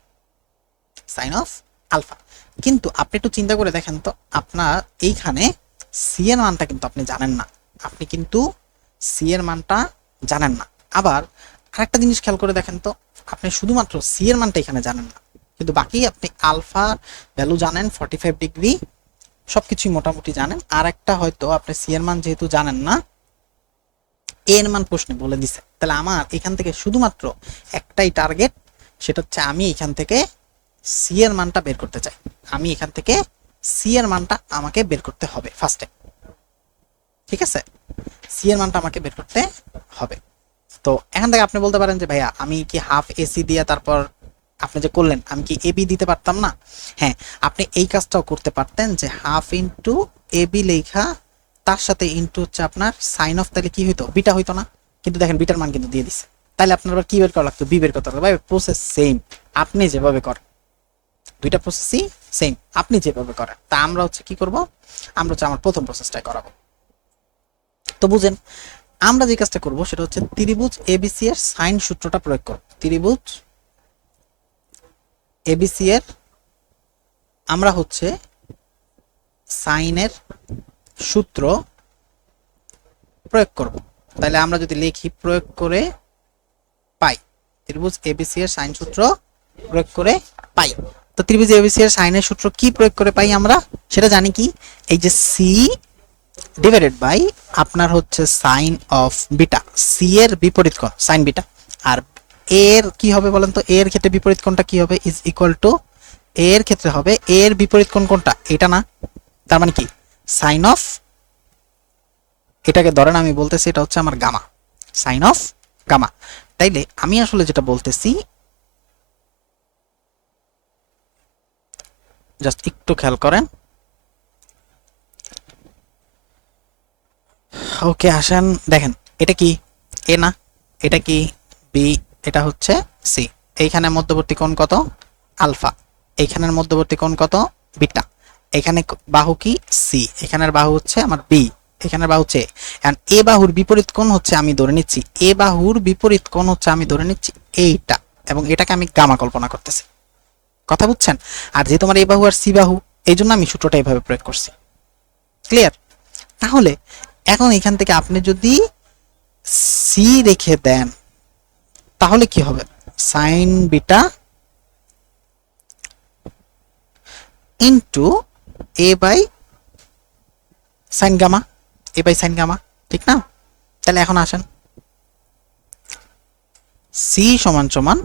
sine of alpha. কিন্তু আপনি একটু চিন্তা করে দেখেন তো, আপনার এইখানে সি এর মানটা কিন্তু আপনি জানেন না, আপনি কিন্তু সি এর মানটা জানেন না। আবার আরেকটা জিনিস খেয়াল করে দেখেন তো, আপনি শুধুমাত্র সি এর মানটা এখানে জানেন না, কিন্তু বাকি আপনি আলফা ভ্যালু জানেন 45 ডিগ্রি, সবকিছুই মোটামুটি জানেন। আর একটা হয়তো আপনি সি এর মান যেহেতু জানেন না, এর মান প্রশ্নে বলে দিছে। তাহলে আমার এখান থেকে শুধুমাত্র একটাই টার্গেট, সেটা হচ্ছে আমি এখান থেকে সি এর মানটা বের করতে চাই। আমি এখান থেকে সি এর মানটা আমাকে বের করতে হবে ফার্স্টে, ঠিক আছে? সি এর মানটা আমাকে বের করতে হবে। তো এখান থেকে আপনি বলতে পারেন যে ভাইয়া আমি কি হাফ এসি দিয়ে তারপর আপনি যে করলেন আমি কি এবি দিতে পারতাম না? হ্যাঁ, আপনি এই কাজটাও করতে পারতেন যে হাফ ইনটু এবি লেখা, তার সাথে ইনটু হচ্ছে আপনার সাইন অফ, তাহলে কি হইতো, বিটা হইতো না? কিন্তু দেখেন বিটার মান কিন্তু দিয়ে দিছে, তাহলে আপনার আবার কি বের করা লাগতো, বি বের করতে হবে। ভাই প্রসেস সেম, আপনি যেভাবে করেন, দুইটা প্রসেসই সেম, আপনি যেভাবে করেন। তা আমরা হচ্ছে কি করব, আমরা হচ্ছে আমার প্রথম প্রসেসটাই করাবো। তো বুঝেন, আমরা যে কাজটা করব সেটা হচ্ছে ত্রিভুজ এবিসি এর সাইন সূত্রটা প্রয়োগ করব। ত্রিভুজ এবিসি এর আমরা হচ্ছে সাইনের সূত্র প্রয়োগ করব। তাহলে আমরা যদি লিখি প্রয়োগ করে পাই, ত্রিভুজ এবিসি এর সাইন সূত্র প্রয়োগ করে পাই। তো ত্রিভুজ এবিসি এর সাইনের সূত্র কি প্রয়োগ করে পাই আমরা, সেটা জানি কি, এই যে সি ডিভাইডেড বাই আপনার হচ্ছে সাইন অফ বিটা, সি এর বিপরীত কোণ সাইন বিটা, আর এর কি হবে বলেন তো, এর ক্ষেত্রে বিপরীত কোণটা কি হবে, ইজ ইকুয়াল টু, এর ক্ষেত্রে হবে এর বিপরীত কোণ কোনটা, এটা না, তার মানে কি সাইন অফ, এটাকে ধরেন আমি বলতেছি এটা হচ্ছে আমার গামা, সাইন অফ গামা। তাইলে আমি আসলে যেটা বলতেছি, জাস্ট একটু খেয়াল করেন, ওকে আসেন দেখেন, এটা কি এ না, এটা কি বি, এটা হচ্ছে সি। এইখানে মধ্যবর্তী কোণ কত? আলফা। এইখানের মধ্যবর্তী কোণ কত? বিটা। এখানে বাহু কি? সি। এখানের বাহু হচ্ছে আমার বি, এখানের বাহু হচ্ছে এন্ড এ বাহুর বিপরীত কোণ হচ্ছে আমি ধরে নিচ্ছি, এ বাহুর বিপরীত কোণ হচ্ছে আমি ধরে নিচ্ছি এইটা, এবং এটাকে আমি গামা কল্পনা করতেছি। কথা বুঝছেন? আর যেহেতু আমার এ বাহু আর সি বাহু, এই জন্য আমি সূত্রটা এইভাবে প্রয়োগ করছি। ক্লিয়ার? তাহলে এখন এখান থেকে আপনি যদি সি রেখে দেন তাহলে কি হবে? Sine beta into A by sine gamma, A by sine gamma, ঠিক না? তাহলে এখন আসেন, সি সমান সমান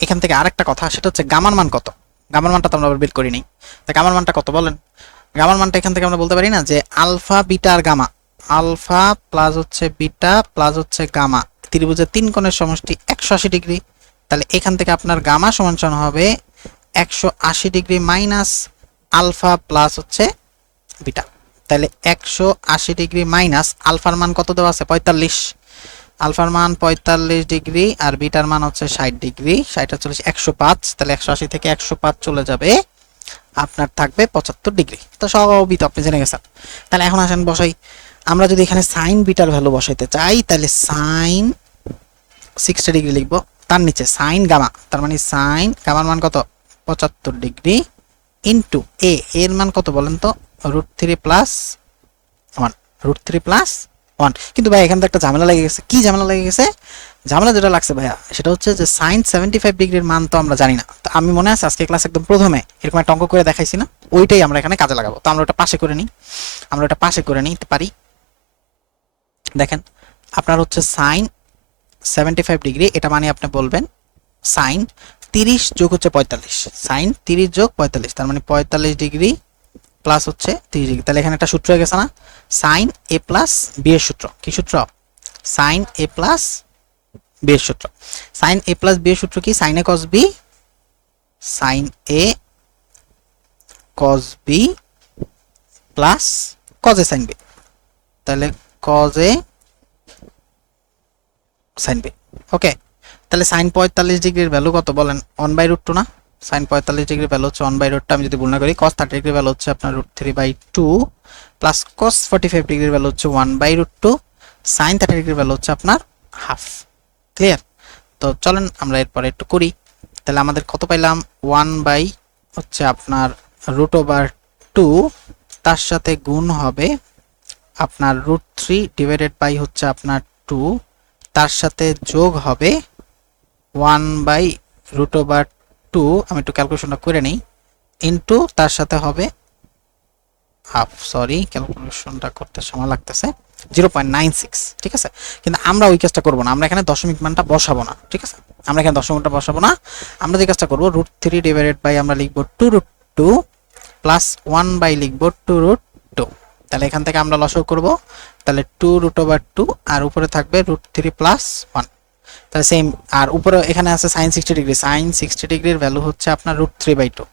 এখান থেকে আরেকটা কথা, সেটা হচ্ছে গামার মান কত। গামার মানটা তো আমরা আবার বের করি নাই, তা গামার মানটা কত বলেন? গামার মানটা এখান থেকে আমরা বলতে পারি না যে আলফা বিটা আর গামা, আলফা প্লাস হচ্ছে বিটা প্লাস হচ্ছে গামা, ত্রিভুজের তিন কোণের সমষ্টি 180 ডিগ্রি। তাহলে এখান থেকে আপনার গামা সমান সমান হবে 180 ডিগ্রি মাইনাস আলফা প্লাস হচ্ছে বিটা। তাহলে 180 ডিগ্রি মাইনাস আলফার মান কত দেওয়া আছে? 45। আলফার মান 45 ডিগ্রি আর বিটার মান হচ্ছে 60 ডিগ্রি, 60 আর 40 105। তাহলে 180 থেকে 105 চলে যাবে, আপনার থাকবে 75 ডিগ্রি। তো সবই তো আপনি জেনে গেছেন। তাহলে এখন আসেন বসাই, আমরা যদি এখানে সাইন বিটার ভ্যালু বসাইতে চাই তাহলে সাইন 60 ডিগ্রি লিখবো, তার নিচে সাইন গামা, তার মানে সাইন গামার মান কত? 75 ডিগ্রি ইন্টু এ, এর মান কত বলেন তো? √3 প্লাস 1, √3 প্লাস 1। কিন্তু ভাই এখানে তো একটা ঝামেলা লেগে গেছে। কি ঝামেলা লেগে গেছে? ঝামেলা যেটা লাগছে ভাইয়া সেটা হচ্ছে যে সাইন 75 ডিগ্রির মান তো আমরা জানি না। তো আমি মনে আছে আজকে ক্লাস একদম প্রথমে এরকম একটা অঙ্ক করে দেখাইছি না, ওইটাই আমরা এখানে কাজে লাগাবো। তো আমরা ওটা পাশে করে নিই, আমরা ওটা পাশে করে নিতে পারি। দেখেন আপনার হচ্ছে সাইন 75 ডিগ্রি, এটা মানে আপনি বলবেন সাইন 30 যোগ হচ্ছে 45, সাইন 30 যোগ 45, তার মানে 45 ডিগ্রি প্লাস হচ্ছে 30 ডিগ্রি। তাহলে এখানে একটা সূত্র হয়ে গেছে না, সাইন এ প্লাস বি এর সূত্র। কি সূত্র? সাইন এ প্লাস বি এর সূত্র। সাইন এ প্লাস বি এর সূত্র কি? Sine A cos B, sine A cos B plus cos A sine B. তাহলে cos A sine B. Okay, তাহলে সাইন 45 ডিগ্রির ভ্যালু কত বলেন? 1/√2 না? সাইন 45 ডিগ্রির ভ্যালু হচ্ছে 1/√2। আমি যদি ভুল না করি, cos 30 ডিগ্রির ভ্যালু হচ্ছে আপনার √3/2 প্লাস cos 45 ডিগ্রির ভ্যালু হচ্ছে 1/√2, সাইন 30 ডিগ্রির ভ্যালু হচ্ছে আপনার হাফ। ক্লিয়ার? তো চলেন আমরা এরপরে একটু করি। তাহলে আমাদের কত পাইলাম? 1 বাই হচ্ছে আপনার √2, তার সাথে গুণ হবে আপনার √3 ডিভাইডেড বাই হচ্ছে আপনার 2, তার সাথে যোগ হবে 1/√2, আমি একটু ক্যালকুলেশনটা করে নিই, ইনটু তার সাথে হবে হাফ। সরি, ক্যালকুলেশনটা করতে সময় লাগতেছে, 0.96। ঠিক আছে, কিন্তু আমরা ওই কাজটা করবো না, আমরা এখানে দশমিক মানটা বসাবো না। ঠিক আছে, আমরা এখানে দশমিকটা বসাবো না, আমরা যে কাজটা করবো √3 ডিভাইডেড বাই আমরা লিখবো 2√2 প্লাস 1 বাই লিখবো 2√2। তাহলে এখান থেকে আমরা লসাগু করব, তাহলে 2√2 আর উপরে থাকবে √3 প্লাস 1। তাহলে সেম, আর উপরে এখানে আছে সাইন 60 ডিগ্রি, সাইন 60 ডিগ্রির ভ্যালু হচ্ছে আপনার √3/2,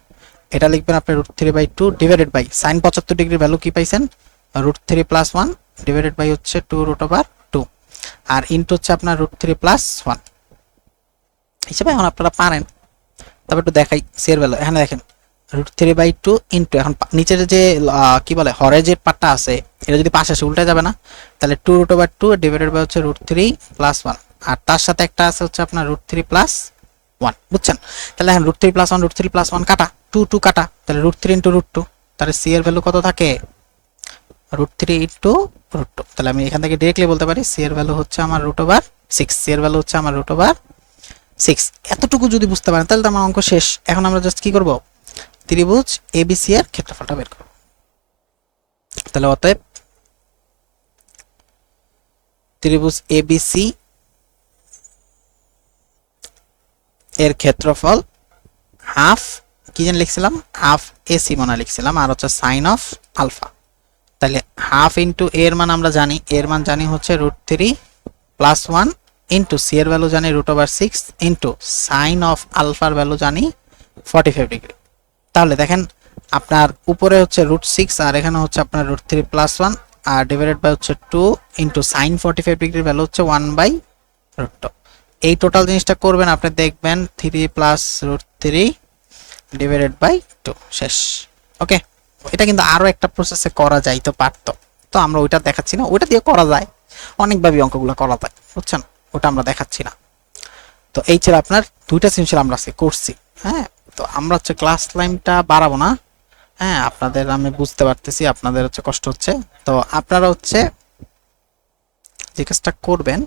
এটা লিখবেন আপনি √3/2 ডিভাইডেড বাই সাইন 75 ডিগ্রির ভ্যালু কি পাইছেন? √3 প্লাস 1 ডিভাইডেড বাই হচ্ছে 2√2 আর ইনটু হচ্ছে আপনার √3 প্লাস 1 হিসেবে এখন আপনারা পারেন। তারপর একটু দেখাই সি এর ভ্যালু। এখানে দেখেন √3/2 ইনটু, এখন নিচের যে কি বলে হরে যে পার্টটা আছে এটা যদি পাশে আসে উল্টে যাবে না, তাহলে 2√2 ডিভাইডেড বাই হচ্ছে √3 প্লাস 1, আর তার সাথে একটা আছে হচ্ছে আপনার √3 প্লাস 1। বুঝছেন? তাহলে এখন √3 প্লাস 1, √3 প্লাস 1 কাটা, 2 কাটা, তাহলে √3 ইনটু √2, তাহলে সি এর ভ্যালু কত থাকে? √3 ইনটু √2। তাহলে আমি এখান থেকে ডিরেক্টলি বলতে পারি সি এর ভ্যালু হচ্ছে আমার √6, সি এর ভ্যালু হচ্ছে আমার √6। এতটুকু যদি বুঝতে পারেন তাহলে তো আমার অঙ্ক শেষ। এখন আমরা জাস্ট কি করব? ত্রিভুজ এবিসি এর ক্ষেত্রফলটা বের করব। তাহলে অতএব ত্রিভুজ এবিসি এর ক্ষেত্রফল হাফ, কি যেন লিখছিলাম, হাফ এসি মনে লিখছিলাম, আর হচ্ছে সাইন অফ আলফা। তাহলে হাফ ইন্টু এর মান আমরা জানি, এর মান জানি হচ্ছে √3 প্লাস 1 ইন্টু সি এর ভ্যালু জানি √6 ইন্টু সাইন অফ আলফার ভ্যালু জানি 45 ডিগ্রি। তাহলে দেখেন আপনার উপরে হচ্ছে √6 আর এখানে হচ্ছে আপনার √3 প্লাস 1 আর ডিভাইডেড বাই হচ্ছে 2 ইন্টু সাইন 45 ডিগ্রির ভ্যালু হচ্ছে 1/√2। এই টোটাল জিনিসটা করবেন, আপনি দেখবেন 3 প্লাস √3 ডিভাইডেড বাই 2 শেষ। ওকে, এটা কিন্তু আরো একটা প্রসেসে করা যাইতে পারতো, তো আমরা ওইটা দেখাচ্ছি না। ওইটা দিয়ে করা যায়, অনেকভাবে অঙ্কগুলো করা যায়, বুঝছেন, ওটা আমরা দেখাচ্ছি না। তো এই ছিল আপনার দুইটা সৃজনশীল আমরা আজকে করছি। হ্যাঁ, তো আমরা হচ্ছে ক্লাস টাইমটা বাড়াবো না। হ্যাঁ, আপনাদের আমি বুঝতে পারতেছি আপনাদের হচ্ছে কষ্ট হচ্ছে, তো আপনারা হচ্ছে যে কাজটা করবেন